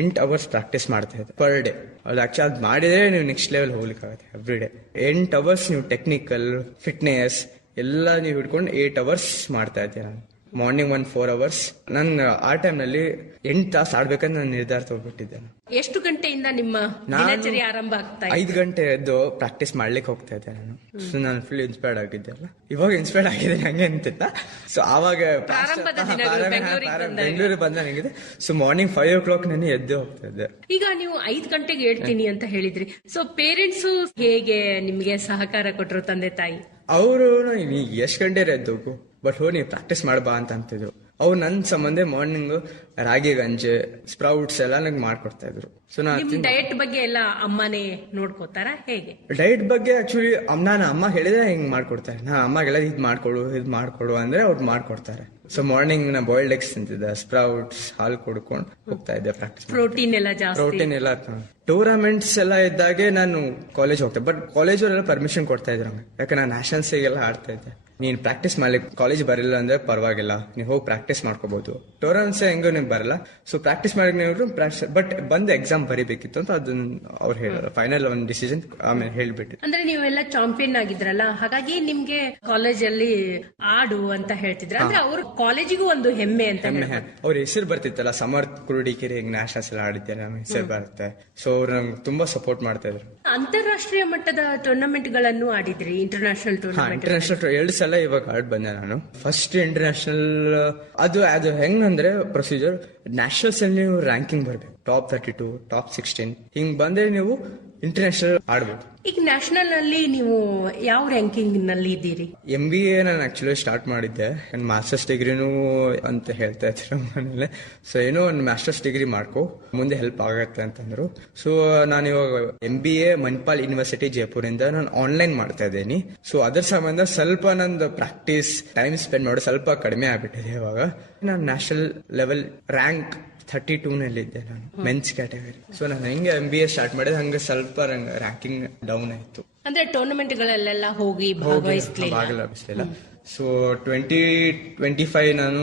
8 ಅವರ್ಸ್ ಪ್ರಾಕ್ಟೀಸ್ ಮಾಡ್ತಾ ಇದ್ದೆ ಪರ್ ಡೇ. ಅದು ಆಕ್ಚುಲಿ ಅದು ಮಾಡಿದ್ರೆ ನೀವು ನೆಕ್ಸ್ಟ್ ಲೆವೆಲ್ ಹೋಗ್ಲಿಕ್ಕಾಗುತ್ತೆ. ಎವ್ರಿ ಡೇ 8 ಅವರ್ಸ್ ನೀವು ಟೆಕ್ನಿಕಲ್, ಫಿಟ್ನೆಸ್ ಎಲ್ಲ ನೀವು ಹಿಡ್ಕೊಂಡು 8 ಅವರ್ಸ್ ಮಾಡ್ತಾ ಇದ್ದೆ. ನಾನು ಮಾರ್ನಿಂಗ್ 4 ಅವರ್ಸ್. ನಾನು ಆ ಟೈಮ್ ನಲ್ಲಿ 8 ತಾಸು ಆಡ್ಬೇಕಂತ ನಾನು ನಿರ್ಧಾರ ತಗೊಂಡ್ಬಿಟ್ಟಿದ್ದೆ. ಎಷ್ಟು ಗಂಟೆಯಿಂದ ನಿಮ್ಮ ದಿನಚರಿ ಆರಂಭ ಆಗ್ತಾ? 5 ಗಂಟೆ ಎದ್ದು ಪ್ರಾಕ್ಟೀಸ್ ಮಾಡ್ಲಿಕ್ಕೆ ಹೋಗ್ತಾ ಇದ್ದೆ ನಾನು. ಸೊ ನಾನು ಫುಲ್ ಇನ್ಸ್ಪೈರ್ಡ್ ಆಗಿದ್ದೆ ಅಲ್ಲ, ಇವಾಗ ಇನ್ಸ್ಪೈರ್ಡ್ ಆಗಿದೆ ಹಂಗೆ ಅಂತಿತ್ತ. ಸೊ ಆವಾಗ ಬೆಂಗಳೂರಿಗೆ ಬಂದ ನನಗಿದೆ. ಸೊ ಮಾರ್ನಿಂಗ್ 5 o'clock ನಾನು ಎದ್ದು ಹೋಗ್ತಾ ಇದ್ದೆ. ಈಗ ನೀವು 5 ಗಂಟೆಗೆ ಹೇಳ್ತೀನಿ ಅಂತ ಹೇಳಿದ್ರಿ. ಸೊ ಪೇರೆಂಟ್ಸ್ ಹೇಗೆ ನಿಮ್ಗೆ ಸಹಕಾರ ಕೊಟ್ಟರು, ತಂದೆ ತಾಯಿ? ಅವರು ಎಷ್ಟು ಗಂಟೆ ಎದ್ದೋಗು, ಬಟ್ ಹೋಗಿ ನೀವು ಪ್ರಾಕ್ಟೀಸ್ ಮಾಡ್ಬಾ ಅಂತ ಅಂತಿದ್ರು. ಅವ್ರು ನನ್ನ ಸಂಬಂಧ ಮಾರ್ನಿಂಗ್ ರಾಗಿ ಗಂಜೆ, ಸ್ಪ್ರೌಟ್ಸ್ ಎಲ್ಲ ನಂಗೆ ಮಾಡ್ಕೊಡ್ತಾ ಇದ್ರು. ಸೊ ಡಯಟ್ ಬಗ್ಗೆ ಎಲ್ಲ ಅಮ್ಮನೇ ನೋಡ್ಕೋತಾರ ಹೇಗೆ? ಡಯಟ್ ಬಗ್ಗೆ ಆಕ್ಚುಲಿ ನಾನು ಅಮ್ಮ ಹೇಳಿದ್ರೆ ಹಿಂಗ್ ಮಾಡ್ಕೊಡ್ತಾರೆ. ನಾ ಅಮ್ಮಾಗೆಲ್ಲ ಇದ್ ಮಾಡ್ಕೊಡು ಅಂದ್ರೆ ಅವ್ರು ಮಾಡ್ಕೊಡ್ತಾರೆ. ಸೊ ಮಾರ್ನಿಂಗ್ ನಾ ಬಾಯ್ಲ್ಡ್ ಎಗ್ಸ್ ತಿಂತಿದ್ದೆ, ಸ್ಪ್ರೌಟ್ಸ್, ಹಾಲು ಕುಡ್ಕೊಂಡು ಹೋಗ್ತಾ ಇದ್ದೆ ಪ್ರಾಕ್ಟೀಸ್. ಪ್ರೋಟೀನ್ ಎಲ್ಲ ಟೂರ್ನಮೆಂಟ್ಸ್ ಎಲ್ಲ ಇದ್ದಾಗೆ ನಾನು ಕಾಲೇಜ್ ಹೋಗ್ತೇನೆ. ಬಟ್ ಕಾಲೇಜ್ ಅವರೆಲ್ಲ ಪರ್ಮಿಷನ್ ಕೊಡ್ತಾ ಇದ್ರು ನಂಗೆ, ಯಾಕಂದ್ರೆ ನಾನು ನ್ಯಾಷನಲ್ಸ್ಗೆಲ್ಲ ಆಡ್ತಾ ಇದ್ದೆ. ನೀನ್ ಪ್ರಾಕ್ಟೀಸ್ ಮಾಡ್ಲಿಕ್ಕೆ ಕಾಲೇಜ್ ಬರಲಿಲ್ಲ ಅಂದ್ರೆ ಪರವಾಗಿಲ್ಲ, ನೀವು ಹೋಗಿ ಪ್ರಾಕ್ಟೀಸ್ ಮಾಡ್ಕೋಬಹುದು. ಟೂರ್ನಮೆಂಟ್ಸ್ ಹೆಂಗೋ ನಿಮ್ಗೆ ಬರಲ್ಲ, ಸೊ ಪ್ರಾಕ್ಟೀಸ್ ಮಾಡಿ ನೀವು ಪ್ರಾಕ್ಟೀಸ್, ಬಟ್ ಬಂದು ಎಕ್ಸಾಮ್ ಬರೀಬೇಕಿತ್ತು ಅಂತ ಅದನ್ನ ಅವ್ರು ಹೇಳಿದ್ರು. ಫೈನಲ್ ಒಂದು ಡಿಸಿಷನ್ ಆಮೇಲೆ ಹೇಳ್ಬಿಟ್ಟು. ಅಂದ್ರೆ ನೀವೆಲ್ಲ ಚಾಂಪಿಯನ್ ಆಗಿದ್ರಲ್ಲ, ಹಾಗಾಗಿ ನಿಮ್ಗೆ ಕಾಲೇಜಲ್ಲಿ ಆಡು ಅಂತ ಹೇಳ್ತಿದ್ರ. ಅಂದ್ರೆ ಅವ್ರ ಕಾಲೇಜಿಗೂ ಒಂದು ಹೆಮ್ಮೆ ಅಂತ. ಅವ್ರ ಹೆಸರು ಬರ್ತಿತ್ತಲ್ಲ, ಸಮರ್ಥ್ ಕುರುಡಿಕೆರೆ ನ್ಯಾಷನಲ್ಸ್ ಎಲ್ಲ ಆಡಿದ್ದೆ, ನಮ್ಮ ಹೆಸರು ಬರುತ್ತೆ. ಸೊ ಅವ್ರು ನಂಗೆ ತುಂಬಾ ಸಪೋರ್ಟ್ ಮಾಡ್ತಾ ಇದ್ರು. ಅಂತಾರಾಷ್ಟ್ರೀಯ ಮಟ್ಟದ ಟೂರ್ನಮೆಂಟ್ ಗಳನ್ನು ಆಡಿದ್ರಿ? ಇಂಟರ್ನ್ಯಾಷನಲ್ ಟೂರ್ನಮೆಂಟ್ 2 ಸಲ ಇವಾಗ ಆಡ್ ಬಂದೆ ನಾನು. ಫಸ್ಟ್ ಇಂಟರ್ನ್ಯಾಷನಲ್ ಅದು ಹೆಂಗಂದ್ರೆ ಪ್ರೊಸೀಜರ್, ನ್ಯಾಷನಲ್ಸ್ ಅಲ್ಲಿ ನೀವು ರ್ಯಾಂಕಿಂಗ್ ಬರ್ಬೇಕು, ಟಾಪ್ 32, ಟಾಪ್ 16 ಹಿಂಗ್ ಬಂದ್ರೆ ನೀವು ಇಂಟರ್ನ್ಯಾಷನಲ್ ಆಡ್ಬೋದು. ಈಗ ನ್ಯಾಷನಲ್ ಅಲ್ಲಿ ನೀವು ಯಾವ ರ್ಯಾಂಕಿಂಗ್ ನಲ್ಲಿ ಇದ್ದೀರಿ? MBA ನಾನು ಆಕ್ಚುಲಿ ಸ್ಟಾರ್ಟ್ ಮಾಡಿದ್ದೆ, ನನ್ನ ಮಾಸ್ಟರ್ಸ್ ಡಿಗ್ರಿನೂ ಅಂತ ಹೇಳ್ತಾ ಇದ್ರು ಮನೇಲೆ. ಸೊ ಏನೋ ಒಂದು ಮಾಸ್ಟರ್ಸ್ ಡಿಗ್ರಿ ಮಾಡ್ಕೊ, ಮುಂದೆ ಹೆಲ್ಪ್ ಆಗತ್ತೆ ಅಂತಂದ್ರು. ಸೊ ನಾನು ಇವಾಗ MBA ಮಣಿಪಾಲ್ ಯೂನಿವರ್ಸಿಟಿ ಜೈಪುರಿಂದ ನಾನು ಆನ್ಲೈನ್ ಮಾಡ್ತಾ ಇದ್ದೀನಿ. ಸೊ ಅದ್ರ ಸಂಬಂಧ ಸ್ವಲ್ಪ ನಂದು ಪ್ರಾಕ್ಟೀಸ್ ಟೈಮ್ ಸ್ಪೆಂಡ್ ಮಾಡೋದು ಸ್ವಲ್ಪ ಕಡಿಮೆ ಆಗ್ಬಿಟ್ಟಿದೆ. ಇವಾಗ ನಾನು ನ್ಯಾಷನಲ್ ಲೆವೆಲ್ ರ್ಯಾಂಕ್ 32 ನಲ್ಲಿದ್ದೆ ನಾನು, ಮೆನ್ಸ್ ಕ್ಯಾಟಗರಿ. ಸೊ ನಾನು ಹೆಂಗೆ MBA ಸ್ಟಾರ್ಟ್ ಮಾಡಿದೆ ಹಂಗೆ ಸ್ವಲ್ಪ ರ್ಯಾಂಕಿಂಗ್ ಡೌನ್ ಡೌನ್ ಆಯ್ತು. ಅಂದ್ರೆ ಟೂರ್ನಮೆಂಟ್ಗಳಲ್ಲೆಲ್ಲ ಹೋಗಿ ಭಾಗವಹಿಸಲಿಲ್ಲ. ಸೊ 2025 ನಾನು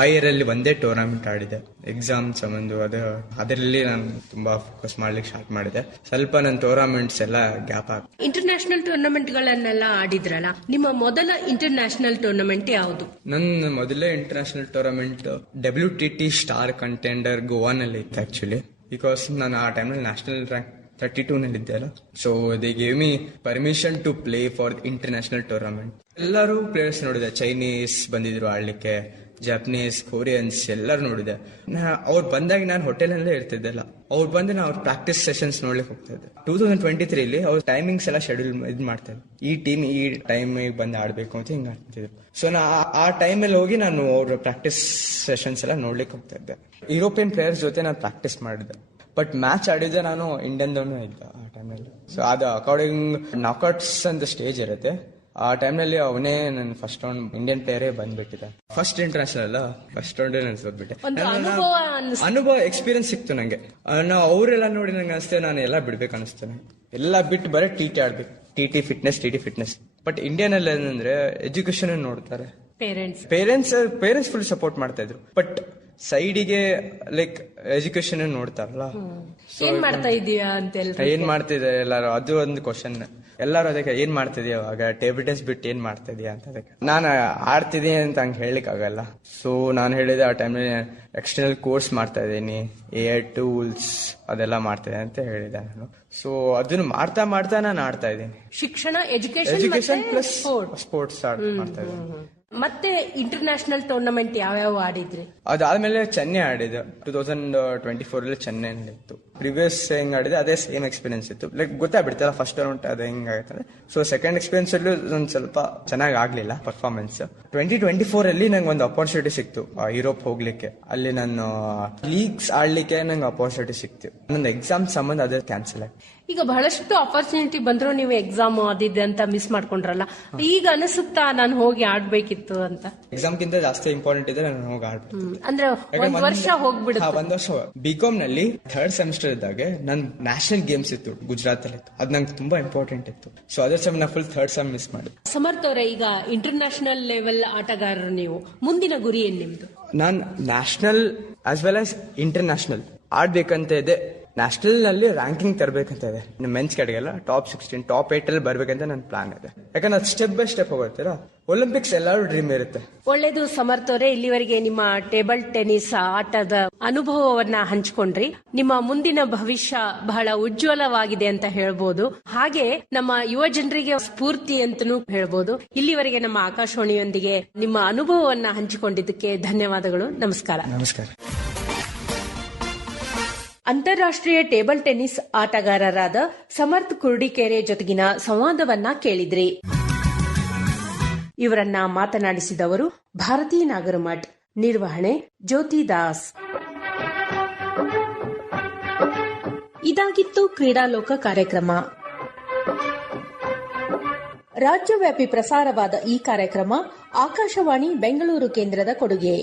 ಆ ಇಯರ್ ಅಲ್ಲಿ ಒಂದೇ ಟೂರ್ನಮೆಂಟ್ ಆಡಿದೆ ಎಕ್ಸಾಮ್ ಸಂಬಂಧ. ಅದರಲ್ಲಿ ನಾನು ತುಂಬಾ ಫೋಕಸ್ ಮಾಡ್ಲಿಕ್ಕೆ ಸ್ಟಾರ್ಟ್ ಮಾಡಿದೆ. ಸ್ವಲ್ಪ ನನ್ನ ಟೂರ್ನಮೆಂಟ್ಸ್ ಎಲ್ಲ ಗ್ಯಾಪ್ ಆಗ. ಇಂಟರ್ನ್ಯಾಷನಲ್ ಟೂರ್ನಮೆಂಟ್ ಗಳನ್ನೆಲ್ಲ ಆಡಿದ್ರಲ್ಲ, ನಿಮ್ಮ ಮೊದಲ ಇಂಟರ್ನ್ಯಾಷನಲ್ ಟೂರ್ನಮೆಂಟ್ ಯಾವುದು? ನನ್ನ ಮೊದಲೇ international tournament WTT star contender ಗೋವಾನಲ್ಲಿ ಇತ್ತು ಆಕ್ಚುಲಿ. ಬಿಕಾಸ್ ನಾನು ಆ ಟೈಮಲ್ಲಿ ನ್ಯಾಷನಲ್ ರ್ಯಾಂಕ್ 32 ನಲ್ಲಿದ್ದೆ ಅಲ್ಲ. So they gave me permission to play for international tournament. ಎಲ್ಲರೂ ಪ್ಲೇಯರ್ಸ್ ನೋಡಿದೆ. ಚೈನೀಸ್ ಬಂದಿದ್ರು ಆಡ್ಲಿಕ್ಕೆ, ಜಪನೀಸ್, ಕೊರಿಯನ್ಸ್ ಎಲ್ಲರೂ ನೋಡಿದೆ. ಅವ್ರು ಬಂದಾಗ ನಾನು ಹೋಟೆಲಲ್ಲೇ ಇರ್ತಿದ್ದೆಲ್ಲ. ಅವ್ರು ಬಂದು ಅವ್ರ ಪ್ರಾಕ್ಟೀಸ್ ಸೆಷನ್ಸ್ ನೋಡ್ಲಿಕ್ಕೆ ಹೋಗ್ತಾ ಇದ್ದೆ. 2023 ಅವ್ರ ಟೈಮಿಂಗ್ಸ್ ಎಲ್ಲ ಶೆಡ್ಯೂಲ್ ಮಾಡ್ತಾ ಇದ್ದೆ. ಈ ಟೀಮ್ ಈ ಟೈಮಿಗೆ ಬಂದು ಆಡ್ಬೇಕು ಅಂತ ಹಿಂಗೆ ಆಡ್ತಿದ್ರು. ಸೊ ಆ ಟೈಮಲ್ಲಿ ಹೋಗಿ ನಾನು ಅವ್ರ ಪ್ರಾಕ್ಟೀಸ್ ಸೆಷನ್ಸ್ ಎಲ್ಲ ನೋಡ್ಲಿಕ್ಕೆ ಹೋಗ್ತಾ ಇದ್ದೆ. ಯುರೋಪಿಯನ್ ಪ್ಲೇಯರ್ಸ್ ಜೊತೆ ನಾನು ಪ್ರಾಕ್ಟೀಸ್ ಮಾಡಿದ್ದೆ. ಬಟ್ ಮ್ಯಾಚ್ ಆಡಿದ್ರೆ ನಾನು ಇಂಡಿಯನ್ದವನು ಇದ್ದ ಆ ಟೈಮಲ್ಲಿ. ಸೊ ಅದು ಅಕಾರ್ಡಿಂಗ್ ನಾಕೌಟ್ಸ್ ಅಂತ ಸ್ಟೇಜ್ ಇರುತ್ತೆ. ಆ ಟೈಮ್ನಲ್ಲಿ ಅವನೇ ನನ್ನ ಫಸ್ಟ್ ರೌಂಡ್ ಇಂಡಿಯನ್ ಪ್ಲೇಯರೇ ಬಂದ್ಬಿಟ್ಟಿದೆ. ಫಸ್ಟ್ ಇಂಟರ್ನ್ಯಾಷನಲ್ ಅಲ್ಲ, ಫಸ್ಟ್ ರೌಂಡ್ ನಾನು ಸೋತ್ಬಿಟ್ಟೆ. ಅನುಭವ ಎಕ್ಸ್ಪೀರಿಯನ್ಸ್ ಸಿಕ್ತು ನಂಗೆ. ಅವರೆಲ್ಲ ನೋಡಿ ನಂಗೆ ಅನಿಸ್ತೇ ನಾನು ಎಲ್ಲ ಬಿಡ್ಬೇಕು ಅನಿಸ್ತು. ಎಲ್ಲ ಬಿಟ್ಟು ಬರೀ TT ಆಡ್ಬೇಕು. TT fitness. ಬಟ್ ಇಂಡಿಯನ್ ಅಲ್ಲಿ ಏನಂದ್ರೆ ಎಜುಕೇಶನ್ ನೋಡ್ತಾರೆ. ಪೇರೆಂಟ್ಸ್ ಫುಲ್ ಸಪೋರ್ಟ್ ಮಾಡ್ತಾ ಇದ್ರು. ಬಟ್ ಸೈಡಿಗೆ ಲೈಕ್ ಎಜುಕೇಶನ್ ನೋಡ್ತಾರಲ್ಲ, ಏನ್ ಮಾಡ್ತಾ ಇದೀಯಾ ಅಂತ ಏನ್ ಮಾಡ್ತಿದೆ ಎಲ್ಲಾರು, ಅದು ಒಂದು ಕ್ವಶನ್. ಎಲ್ಲಾರು ಅದಕ್ಕೆ ಏನ್ ಮಾಡ್ತಿದ್ಯಾ ಅವಾಗ, ಟೇಬಲ್ ಟೆನ್ನಿಸ್ ಬಿಟ್ಟು ಏನ್ ಮಾಡ್ತಾ ಇದೀಯಾ ಅಂತ. ಅದಕ್ಕೆ ನಾನು ಆಡ್ತಿದ್ದೀನಿ ಅಂತ ಹಂಗೆ ಹೇಳಲಿಕ್ಕೆ ಆಗಲ್ಲ. ಸೊ ನಾನು ಹೇಳಿದೆ ಆ ಟೈಮಲ್ಲಿ ಎಕ್ಸ್ಟರ್ನಲ್ ಕೋರ್ಸ್ ಮಾಡ್ತಾ ಇದ್ದೀನಿ, AI ಟೂಲ್ಸ್ ಅದೆಲ್ಲ ಮಾಡ್ತಿದ್ದೆ ಅಂತ ಹೇಳಿದೆ ನಾನು. ಸೊ ಅದನ್ನು ಮಾಡ್ತಾ ನಾನು ಆಡ್ತಾ ಇದ್ದೀನಿ. ಶಿಕ್ಷಣ, ಎಜುಕೇಶನ್ ಪ್ಲಸ್ ಸ್ಪೋರ್ಟ್ಸ್ ಮಾಡ್ತಾ ಇದ್ದೀನಿ. ಮತ್ತೆ ಇಂಟರ್ನ್ಯಾಷನಲ್ ಟೂರ್ನಮೆಂಟ್ ಯಾವ್ಯಾವ ಆಡಿದ್ರಿ? ಅದಾದ್ಮೇಲೆ ಚೆನ್ನೈ ಆಡಿದೆ. 2024 ಚೆನ್ನೈನಲ್ಲಿ ಇತ್ತು. ಪ್ರಿವಿಯಸ್ ಹೆಂಗ್ ಆಡಿದೆ ಅದೇ ಸೇಮ್ ಎಕ್ಸ್ಪೀರಿಯನ್ಸ್ ಇತ್ತು. ಲೈಕ್ ಗೊತ್ತಾಗ್ಬಿಡ್ತಲ್ಲ ಫಸ್ಟ್ ರೌಂಡ್ ಅದೇ ಹೆಂಗಾಗುತ್ತೆ. ಸೊ ಸೆಕೆಂಡ್ ಎಕ್ಸ್ಪೀರಿಯನ್ಸ್ ಅಲ್ಲೂ ಒಂದು ಸ್ವಲ್ಪ ಚೆನ್ನಾಗಿ ಆಗ್ಲಿಲ್ಲ ಪರ್ಫಾರ್ಮೆನ್ಸ್. 2024 ನಂಗೆ ಒಂದು ಅಪರ್ಚುನಿಟಿ ಸಿಕ್ತು ಯುರೋಪ್ ಹೋಗ್ಲಿಕ್ಕೆ. ಅಲ್ಲಿ ನಾನು ಲೀಗ್ಸ್ ಆಡ್ಲಿಕ್ಕೆ ನಂಗೆ ಅಪರ್ಚುನಿಟಿ ಸಿಕ್ತು. ನನ್ನ ಎಕ್ಸಾಮ್ ಸಂಬಂಧ ಅದೇ ಕ್ಯಾನ್ಸಲ್ ಆಯ್ತು. ಈಗ ಬಹಳಷ್ಟು ಆಪರ್ಚುನಿಟಿ ಬಂದ್ರು ನೀವು ಎಕ್ಸಾಮ್ ಅದಿದೆ ಅಂತ ಮಿಸ್ ಮಾಡ್ಕೊಂಡ್ರಲ್ಲ, ಈಗ ಅನಿಸುತ್ತಾ ನಾನು ಹೋಗಿ ಆಡ್ಬೇಕಿತ್ತು ಅಂತ? ಎಕ್ಸಾಮ್ ಗಿಂತ ಜಾಸ್ತಿ ಇಂಪಾರ್ಟೆಂಟ್ ಇದೆ ನಾನು ಹೋಗಿ ಆಡ್ಬೇಕು. ಅಂದ್ರೆ ಒಂದ್ ವರ್ಷ ಹೋಗ್ಬಿಡುತ್ತೆ. ಒಂದ್ ವರ್ಷ BCom ನಲ್ಲಿ 3rd ಸೆಮಿಸ್ಟರ್ ಇದ್ದಾಗ ನನ್ ನ್ಯಾಷನಲ್ ಗೇಮ್ಸ್ ಇತ್ತು ಗುಜರಾತ್ ಅಲ್ಲಿ. ಅದ್ ನಂಗೆ ತುಂಬಾ ಇಂಪಾರ್ಟೆಂಟ್ ಇತ್ತು. ಸೊ ಅದೇ ಸಮಯ ನಾ ಫುಲ್ 3rd ಸೆಮ್ ಮಿಸ್ ಮಾಡಿದೆ. ಸಮರ್ಥ್ ಅವರೇ, ಈಗ ಇಂಟರ್ನ್ಯಾಷನಲ್ ಲೆವೆಲ್ ಆಟಗಾರರು ನೀವು, ಮುಂದಿನ ಗುರಿ ಏನ್ ನಿಮ್ದು? ನಾನ್ national as well as international ಆಡ್ಬೇಕಂತ ಇದೆ. ನ್ಯಾಷನಲ್ ನಲ್ಲಿ ರ್ಯಾಂಕಿಂಗ್ ತರಬೇಕಂತ ಇದೆ. ಮೆನ್ಸ್ ಕಡೆಗೆಲ್ಲ ಟಾಪ್ 16 ಟಾಪ್ 8 ಅಲ್ಲಿ ಬರ್ಬೇಕಂತ ನನ್ನ ಪ್ಲಾನ್ ಇದೆ. ಯಾಕಂದ್ರೆ ಅದು ಸ್ಟೆಪ್ ಬೈ ಸ್ಟೆಪ್ ಹೋಗುತ್ತೀರಾ. ಒಲಿಂಪಿಕ್ಸ್ ಎಲ್ಲರೂ ಡ್ರೀಮ್ ಇರುತ್ತೆ. ಒಳ್ಳೇದು ಸಮರ್ಥ್ ಅವರೇ, ಇಲ್ಲಿವರೆಗೆ ನಿಮ್ಮ ಟೇಬಲ್ ಟೆನ್ನಿಸ್ ಆಟದ ಅನುಭವವನ್ನ ಹಂಚಿಕೊಂಡ್ರಿ. ನಿಮ್ಮ ಮುಂದಿನ ಭವಿಷ್ಯ ಬಹಳ ಉಜ್ವಲವಾಗಿದೆ ಅಂತ ಹೇಳ್ಬೋದು. ಹಾಗೆ ನಮ್ಮ ಯುವ ಜನರಿಗೆ ಸ್ಫೂರ್ತಿ ಅಂತನೂ ಹೇಳ್ಬೋದು. ಇಲ್ಲಿವರೆಗೆ ನಮ್ಮ ಆಕಾಶವಾಣಿಯೊಂದಿಗೆ ನಿಮ್ಮ ಅನುಭವವನ್ನ ಹಂಚಿಕೊಂಡಿದ್ದಕ್ಕೆ ಧನ್ಯವಾದಗಳು. ನಮಸ್ಕಾರ. ನಮಸ್ಕಾರ. ಅಂತಾರಾಷ್ಟ್ರೀಯ ಟೇಬಲ್ ಟೆನ್ನಿಸ್ ಆಟಗಾರರಾದ ಸಮರ್ಥ್ ಕುರ್ಡಿಕೆರೆ ಜೊತೆಗಿನ ಸಂವಾದವನ್ನ ಕೇಳಿದ್ರಿ. ಇವರನ್ನ ಮಾತನಾಡಿಸಿದವರು ಭಾರತಿ ನಾಗರಮಠ್. ನಿರ್ವಹಣೆ ಜ್ಯೋತಿ ದಾಸ್. ಇದಾಗಿತ್ತು ಕ್ರೀಡಾಲೋಕ ಕಾರ್ಯಕ್ರಮ. ರಾಜ್ಯವ್ಯಾಪಿ ಪ್ರಸಾರವಾದ ಈ ಕಾರ್ಯಕ್ರಮ ಆಕಾಶವಾಣಿ ಬೆಂಗಳೂರು ಕೇಂದ್ರದ ಕೊಡುಗೆ.